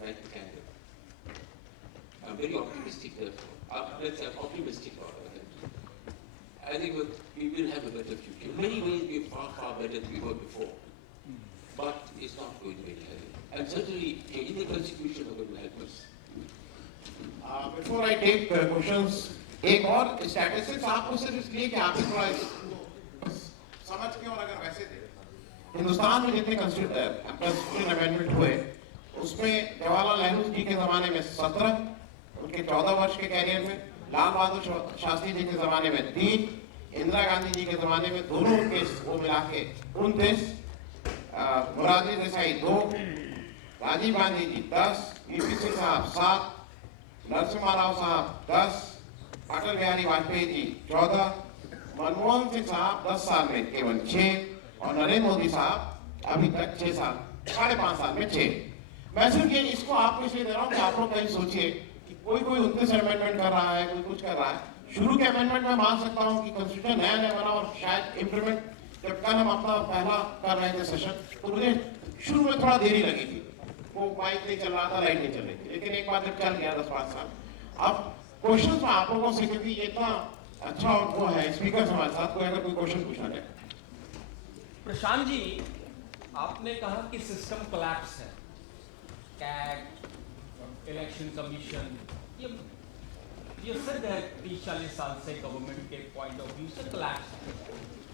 like the candle. I'm very optimistic therefore. I'm optimistic about our country. I think we will have a better future. In many ways we are far better than we were before. But it's not going to be any. And certainly changing the constitution is going to help us. Before I take questions, एक और statistics आपको सिर्फ इसलिए कि आपको थोड़ा समझ के और अगर वैसे देखें हिंदुस्तान में जितने कॉन्स्टिट्यूशन अमेंडमेंट हुए उसमें जवाहरलाल नेहरू जी के ज़माने में 17, उनके 14 वर्ष के कैरियर में, लाल बहादुर शास्त्री जी के ज़माने में 3, इंदिरा गांधी जी के ज़माने में दोनों के वो मिला के 29, मोरारजी देसाई 2, राजीव गांधी जी 10, वीपी सिंह साहब 7, नरसिम्हा राव साहब 10, अटल बिहारी वाजपेयी जी 14, मनमोहन सिंह साहब 10 साल में केवल 6 और नरेंद्र मोदी साहब अभी तक 6 साल 5.5 साल में 6। मैं सिर्फ ये इसको आपको इसलिए दे रहा हूँ कि आप लोग कहीं सोचिए कि कोई 29 अमेंडमेंट कर रहा है, कोई कुछ कर रहा है। शुरू के अमेंडमेंट में मान सकता हूँ कि कॉन्स्टिट्यूशन नया बना और शायद इम्प्लीमेंट जब कल हम अपना पहला कर रहे थे सेशन तो मुझे शुरू में थोड़ा देरी लगी थी, वो माइक नहीं चल रहा था, लाइट नहीं चल रही थी, लेकिन एक बार जब चल गया 10-5 साल। अब क्वेश्चन में आप लोगों से, क्योंकि ये इतना अच्छा वो है स्पीकर हमारे साथ, कोई अगर कोई क्वेश्चन पूछना चाहे। प्रशांत जी, आपने कहा कि सिस्टम कोलैप्स है, कैग, इलेक्शन कमीशन, ये सिद्ध है 30-40 साल से गवर्नमेंट के पॉइंट ऑफ व्यू से कोलैप्स है।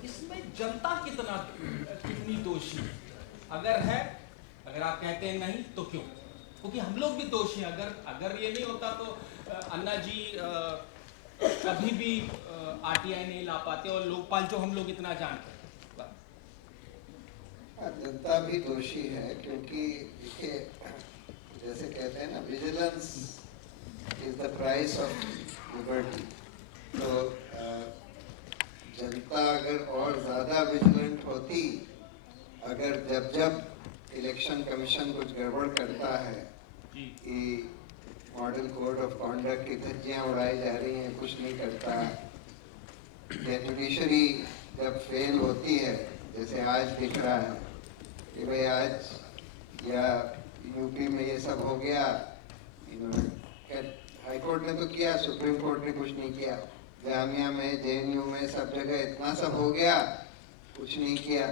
इसमें जनता कितनी दोषी अगर है? अगर आप कहते हैं नहीं तो क्यों? क्योंकि हम लोग भी दोषी हैं। अगर ये नहीं होता तो अन्ना जी कभी भी आरटीआई नहीं ला पाते और लोकपाल जो हम लोग इतना जानते हैं। जनता भी दोषी है क्योंकि देखिए जैसे कहते हैं ना, vigilance is the price of liberty. तो जनता अगर और ज्यादा विजिलेंट होती, अगर जब इलेक्शन कमीशन कुछ गड़बड़ करता है कि मॉडल कोड ऑफ कॉन्डक्ट की धज्जियां उड़ाई जा रही हैं, कुछ नहीं करता, या जुडिशरी जब फेल होती है, जैसे आज दिख रहा है कि भाई आज या यूपी में ये सब हो गया, हाई कोर्ट ने तो किया, सुप्रीम कोर्ट ने कुछ नहीं किया, जामिया में, जेएनयू में, सब जगह इतना सब हो गया, कुछ नहीं किया।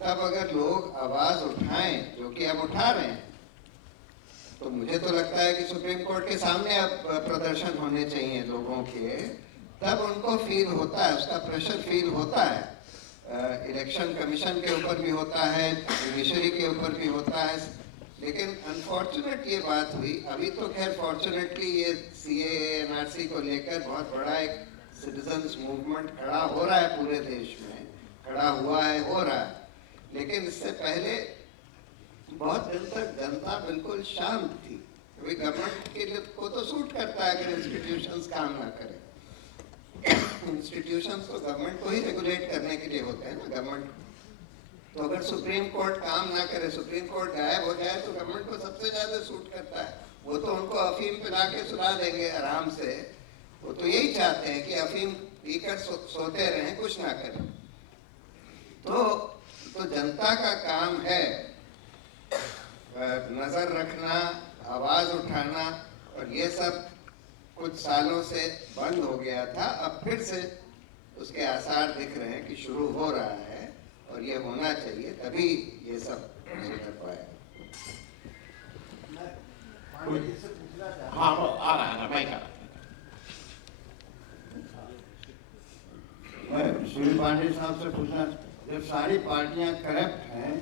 तब अगर लोग आवाज उठाएं, जो कि अब उठा रहे हैं, तो मुझे तो लगता है कि सुप्रीम कोर्ट के सामने अब प्रदर्शन होने चाहिए लोगों के, तब उनको फील होता है, उसका प्रेशर फील होता है। इलेक्शन कमीशन के ऊपर भी होता है, जुडिशरी के ऊपर भी होता है, लेकिन अनफॉर्चुनेट ये बात हुई। अभी तो खैर फॉर्चुनेटली ये सीएए एनआरसी को लेकर बहुत बड़ा एक सिटीजन्स मूवमेंट खड़ा हो रहा है, पूरे देश में खड़ा हुआ है, हो रहा है। लेकिन इससे पहले बहुत दिन तक जनता बिल्कुल शांत थी। गवर्नमेंट के लिए को तो सूट करता है अगर इंस्टीट्यूशंस काम ना करें। इंस्टीट्यूशंस तो गवर्नमेंट को ही रेगुलेट करने के लिए होते हैं ना, गवर्नमेंट। तो अगर सुप्रीम कोर्ट काम ना करे, सुप्रीम कोर्ट गायब हो जाए, तो गवर्नमेंट को सबसे ज्यादा सूट करता है। वो तो उनको अफीम पिला के सुला देंगे आराम से। वो तो यही चाहते हैं कि अफीम पीकर सोते रहें, कुछ ना करें। तो जनता का काम है नजर रखना, आवाज उठाना, और ये सब कुछ सालों से बंद हो गया था। अब फिर से उसके आसार दिख रहे हैं कि शुरू हो रहा है, और ये होना चाहिए, तभी ये सब सुधर पाएगा। हाँ वो आ रहा है ना, मैं क्या मैं श्री पांडे साहब से पूछना, जब सारी पार्टियां करप्ट हैं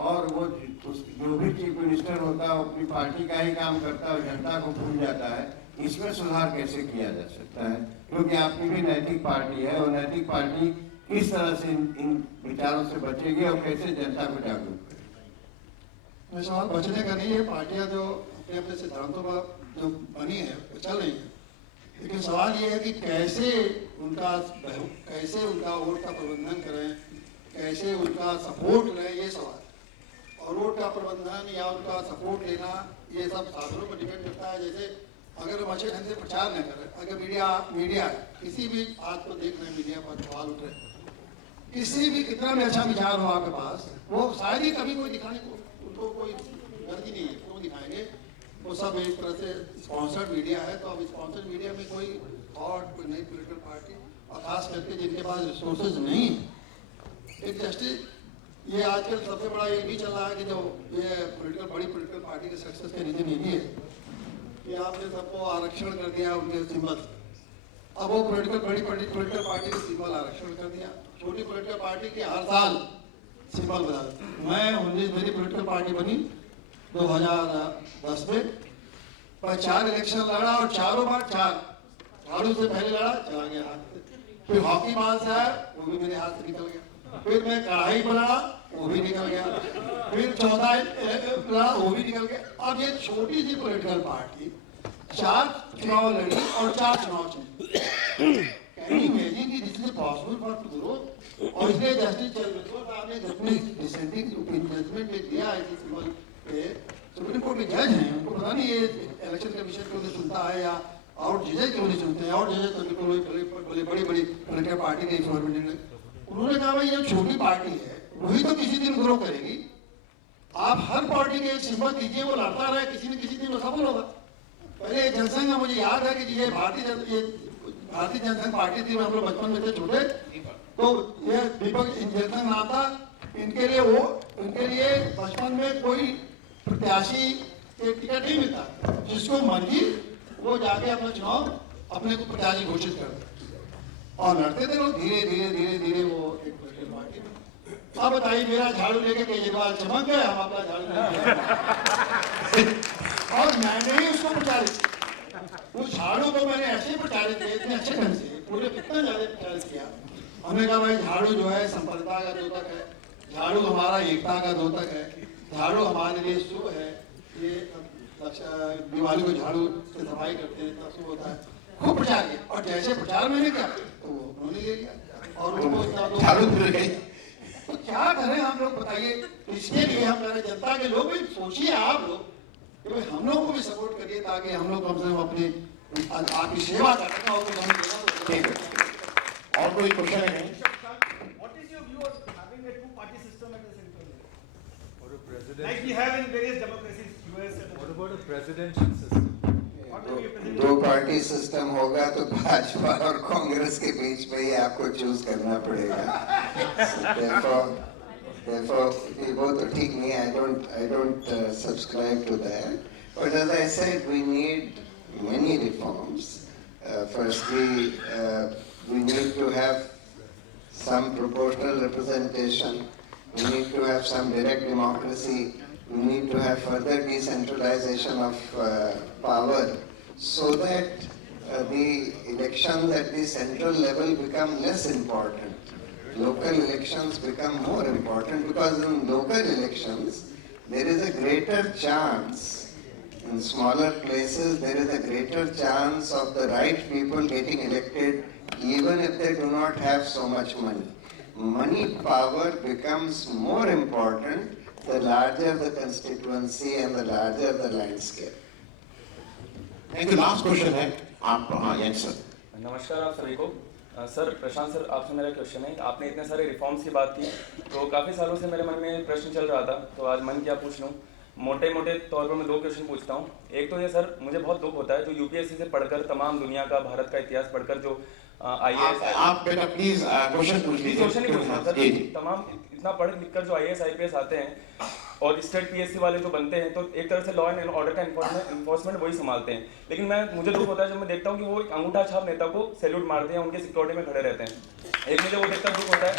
और वो जो भी चीफ मिनिस्टर होता है अपनी पार्टी का ही काम करता है और जनता को भूल जाता है, इसमें सुधार कैसे किया जा सकता है? क्योंकि आपकी भी नैतिक पार्टी है, और नैतिक पार्टी किस तरह से इन विचारों से बचेगी और कैसे जनता को जागरूक करेगी? सवाल बचने का नहीं है। पार्टियां जो अपने अपने सिद्धांतों पर जो बनी है वो चल रही है, लेकिन सवाल ये है कि कैसे उनका वोट का प्रबंधन करें, कैसे उनका सपोर्ट लें, ये सवाल। और वोट का प्रबंधन या उनका सपोर्ट लेना, ये सब साधनों पर डिपेंड करता है। जैसे अगर हम अच्छे ढंग से प्रचार न करें, अगर मीडिया किसी भी, आज तो देख रहे हैं मीडिया पर सवाल उठ रहे हैं, किसी भी कितना भी अच्छा विचार हो आपके पास, वो शायद ही कभी कोई दिखाने को उनको कोई गर्ज ही नहीं है, क्यों दिखाएंगे? वो सब एक तरह से स्पॉन्सर्ड मीडिया है। तो अब स्पॉन्सर्ड मीडिया में कोई थॉट, कोई नई पोलिटिकल पार्टी, और खास करके जिनके पास रिसोर्सेज नहीं है। एक जस्टिस, ये आजकल सबसे बड़ा ये भी चल रहा है कि जो ये बड़ी पोलिटिकल पार्टी के सक्सेस के रीजन ये भी है कि आपने सबको आरक्षण कर दिया उनके सिंबल। अब वो बड़ी पोलिटिकल पार्टी के सिंबल आरक्षण कर दिया, छोटी पोलिटिकल पार्टी के हर साल सिंबल बदला देते। मेरी पोलिटिकल पार्टी बनी 2010 में, पर 4 इलेक्शन लड़ा और चारों बार 4 झाड़ू से पहले लड़ा, चला गया हाथ से। फिर हॉकी बॉल से आया, वो भी मेरे हाथ से निकल गया। फिर मैं कढ़ाई पर लड़ा, वो भी निकल गया। फिर 14 लड़ा, वो भी निकल गया। अब ये छोटी सी पोलिटिकल पार्टी 4 चुनाव लड़ी और 4 चुनाव जीती। कैन यू इमेजिन कि this is possible for two? और इसलिए जस्टिस चंद्रचूड़ साहब ने अपने डिसेंडिंग जजमेंट में दिया है कि सुप्रीम कोर्ट के जज हैं, उनको पता नहीं ये इलेक्शन कमीशन क्यों नहीं सुनता है, या और जजेस क्यों नहीं सुनते हैं। और जजेस तो बिल्कुल बड़ी पोलिटिकल पार्टी के फॉर्मेट, उन्होंने कहा भाई ये छोटी पार्टी है, वही तो किसी दिन ग्रो करेगी। आप हर पार्टी के सिंबल दीजिए, वो लड़ता रहे, किसी न किसी दिन वो सफल होगा। पहले जनसंघ, मुझे याद है कि ये भारतीय जनसंघ पार्टी थी, हम लोग बचपन में थे छोटे, तो ये दीपक जनसंघ नाम था। इनके लिए बचपन में कोई प्रत्याशी के टिकट नहीं मिलता, जिसको मर्जी वो जाके अपना चुनाव अपने को प्रत्याशी घोषित कर और लड़ते थे लोग। धीरे वो एक पोलिटिकल पार्टी में। अब बताइए, मेरा झाड़ू लेके केजरीवाल चमक गए, हम अपना झाड़ू और मैंने ही उसको प्रचारित, उस झाड़ू को मैंने ऐसे प्रचारित किया, इतने अच्छे ढंग से, पूरे कितना ज्यादा प्रचारित किया। हमने कहा भाई झाड़ू जो है संपन्नता का द्योतक है, झाड़ू हमारा एकता का द्योतक है, झाड़ू हमारे लिए शुभ है। ये दिवाली को झाड़ू से सफाई करते हैं, तब शुभ होता है। खूब प्रचार किया, और जैसे प्रचार मैंने किया तो वो उन्होंने ले लिया और उनको झाड़ू भूल गए। तो क्या करें हम लोग, बताइए? इसके लिए हम कह रहे जनता के लोग भी सोचिए, आप लोग कि भाई हम लोग को भी सपोर्ट करिए, ताकि हम लोग कम से कम अपनी आपकी सेवा करना हो तो हम ठीक है। और कोई क्वेश्चन है? What is your view of having a two-party system at the central level? Or a president. Like we have in various democracies, US and What about a presidential system? दो पार्टी सिस्टम होगा तो भाजपा और कांग्रेस के बीच में ही आपको choose करना पड़ेगा। वो तो ठीक नहीं है। I don't subscribe to that. But as I said, we need many reforms. Firstly, we need to have some proportional representation. We need to have some direct democracy. We need to have further decentralization of power so that the elections at the central level become less important. Local elections become more important because in local elections there is a greater chance, in smaller places there is a greater chance of the right people getting elected even if they do not have so much money. Money power becomes more important the larger the constituency and the larger the landscape. Thank you. Last question है आप answer. नमस्कार आप सभी को. Sir प्रशांत sir, आपसे मेरा question है. आपने इतने सारे रिफॉर्म्स की बात की, तो काफ़ी सालों से मेरे मन में प्रश्न चल रहा था, तो आज मन क्या पूछ लूँ. मोटे तौर पर मैं 2 क्वेश्चन पूछता हूँ. एक तो ये सर, मुझे बहुत दुख होता है जो यूपीएससी से पढ़कर तमाम दुनिया का, भारत का इतिहास पढ़कर जो आईएएस, आप बेटा प्लीज क्वेश्चन पूछ लीजिए. क्वेश्चन नहीं पूछना सर, तमाम इतना पढ़ लिख कर जो आईएएस आईपीएस आते हैं और स्टेट पीएससी वाले जो बनते हैं, तो एक तरह से लॉ एंड ऑर्डर का इन्फोर्समेंट वही संभालते हैं. लेकिन मुझे दुख होता है जब मैं देखता हूँ कि वो एक अंगूठा छाप नेता को सैल्यूट मारते हैं, उनके सिक्योरिटी में खड़े रहते हैं. एक मुझे वो देखकर दुख होता है.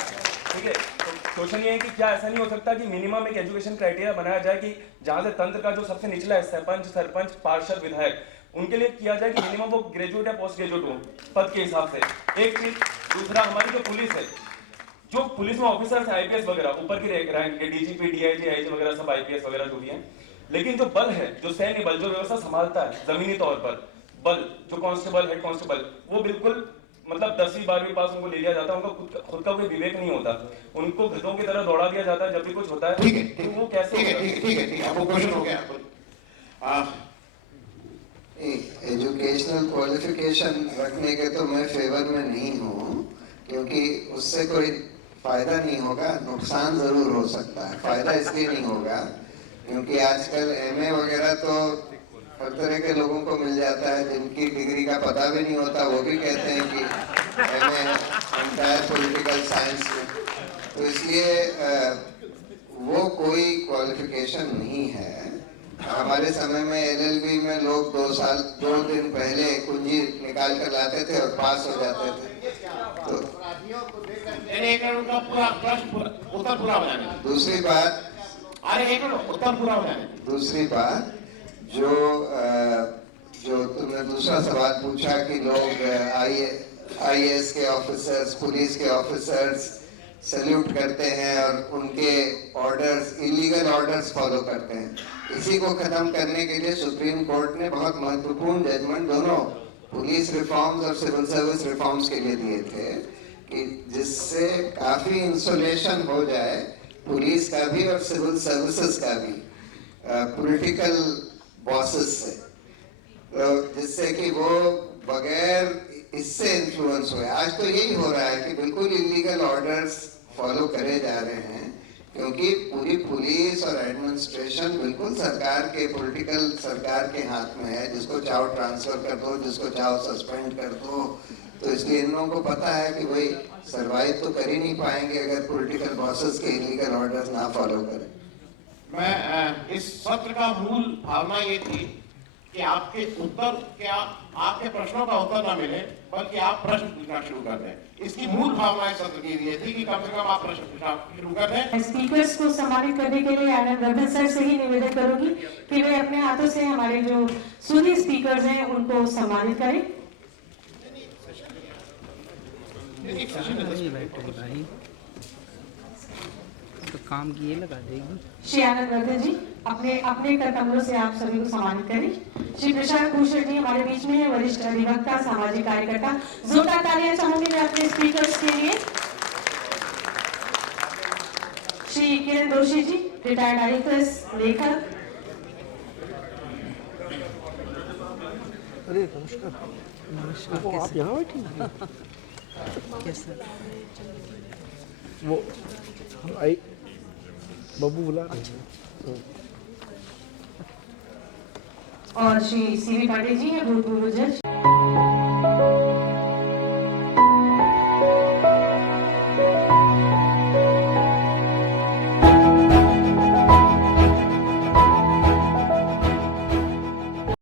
ठीक है, तो क्वेश्चन ये है कि क्या ऐसा नहीं हो सकता कि मिनिमम एक एजुकेशन क्राइटेरिया बनाया जाए कि जहाँ से तंत्र का जो सबसे निचला है, सरपंच, पार्षद, विधायक, उनके लिए किया जाए कि मिनिमम वो ग्रेजुएट या पोस्ट ग्रेजुएट हो पद के हिसाब से. एक चीज. दूसरा, हमारी जो पुलिस है, जो पुलिस में ऑफिसर्स है आईपीएस वगैरह, ऊपर की रैंक के डीजीपी, डीआईजी, आईजी वगैरह सब आईपीएस वगैरह जो भी हैं, लेकिन जो बल है, जो सैन्य बल, जो व्यवस्था संभालता है जमीनी तौर पर, बल जो कांस्टेबल, हेड कांस्टेबल, वो बिल्कुल मतलब 10वीं 12वीं पास उनको ले लिया जाता है. उनका खुद का कोई विवेक नहीं होता. उनको गधों की तरह दौड़ा दिया जाता है जब भी कुछ होता है. ठीक है, तो वो कैसे? ठीक है, आपको क्वेश्चन हो गया. एजुकेशनल क्वालिफिकेशन रखने के तो मैं फेवर में नहीं हूँ, क्योंकि उससे कोई फायदा नहीं होगा, नुकसान जरूर हो सकता है. फायदा इसलिए नहीं होगा क्योंकि आजकल एमए वगैरह तो हर तरह के लोगों को मिल जाता है जिनकी डिग्री का पता भी नहीं होता, वो भी कहते हैं कि एमए एंटायर पॉलिटिकल साइंस में. तो इसलिए वो कोई क्वालिफिकेशन नहीं है. हमारे समय में एलएलबी में लोग 2 दिन पहले कुंजी निकाल कर लाते थे और पास हो जाते थे. तो उत्तर पूरा हो जाने. दूसरी बात, उत्तर पूरा हो जाने. दूसरी बात जो तुमने दूसरा सवाल पूछा कि लोग आईएएस के ऑफिसर्स, पुलिस के ऑफिसर्स सैल्यूट करते हैं और उनके ऑर्डर्स, इलीगल ऑर्डर्स फॉलो करते हैं. इसी को खत्म करने के लिए सुप्रीम कोर्ट ने बहुत महत्वपूर्ण जजमेंट दोनों पुलिस रिफॉर्म्स और सिविल सर्विस रिफॉर्म्स के लिए दिए थे कि जिससे काफी इंसुलेशन हो जाए पुलिस का भी और सिविल सर्विसेज का भी पॉलिटिकल बॉसेस से, जिससे कि वो बगैर इससे इन्फ्लुएंस हुए. आज तो यही हो रहा है कि बिल्कुल इलीगल ऑर्डर्स फॉलो करे जा रहे हैं क्योंकि पूरी पुलिस और एडमिनिस्ट्रेशन बिल्कुल सरकार के, पॉलिटिकल सरकार के हाथ में है. जिसको चाहो ट्रांसफर कर दो, जिसको चाहो सस्पेंड कर दो. तो इसलिए इन लोगों को पता है कि भाई सरवाइव तो कर ही नहीं पाएंगे अगर पॉलिटिकल बॉसेस के इलीगल ऑर्डर्स ना फॉलो करें. मैं इस सत्र का मूल भावना ये थी कि आपके प्रश्नों का उत्तर ना मिले बल्कि आप प्रश्न पूछना शुरू कर दें. इसकी मूल भावना इस सत्र की ये थी कि कम से कम आप प्रश्न पूछना शुरू कर दें. स्पीकर्स को सम्मानित करने के लिए आनंद वर्धन सर से ही निवेदन करूंगी कि वे अपने हाथों से हमारे जो सूदी स्पीकर्स हैं उनको सम्मानित करें. तो काम किए लगा देगी. श्री आनंद वर्धन जी अपने कर कमरों से आप सभी को सम्मानित करें. श्री प्रशांत भूषण जी हमारे बीच में है, वरिष्ठ अधिवक्ता, सामाजिक कार्यकर्ता. जोरदार तालियां चाहूंगी मैं अपने स्पीकर्स के लिए. श्री किरण दोषी जी, रिटायर्ड आईएएस, लेखक. अरे नमस्कार. नमस्कार. आप यहाँ बैठी कैसे? वो आई बाबू बुला रहे हैं. और श्री सीवी पाटिल जी हैं, भूतपूर्व जज.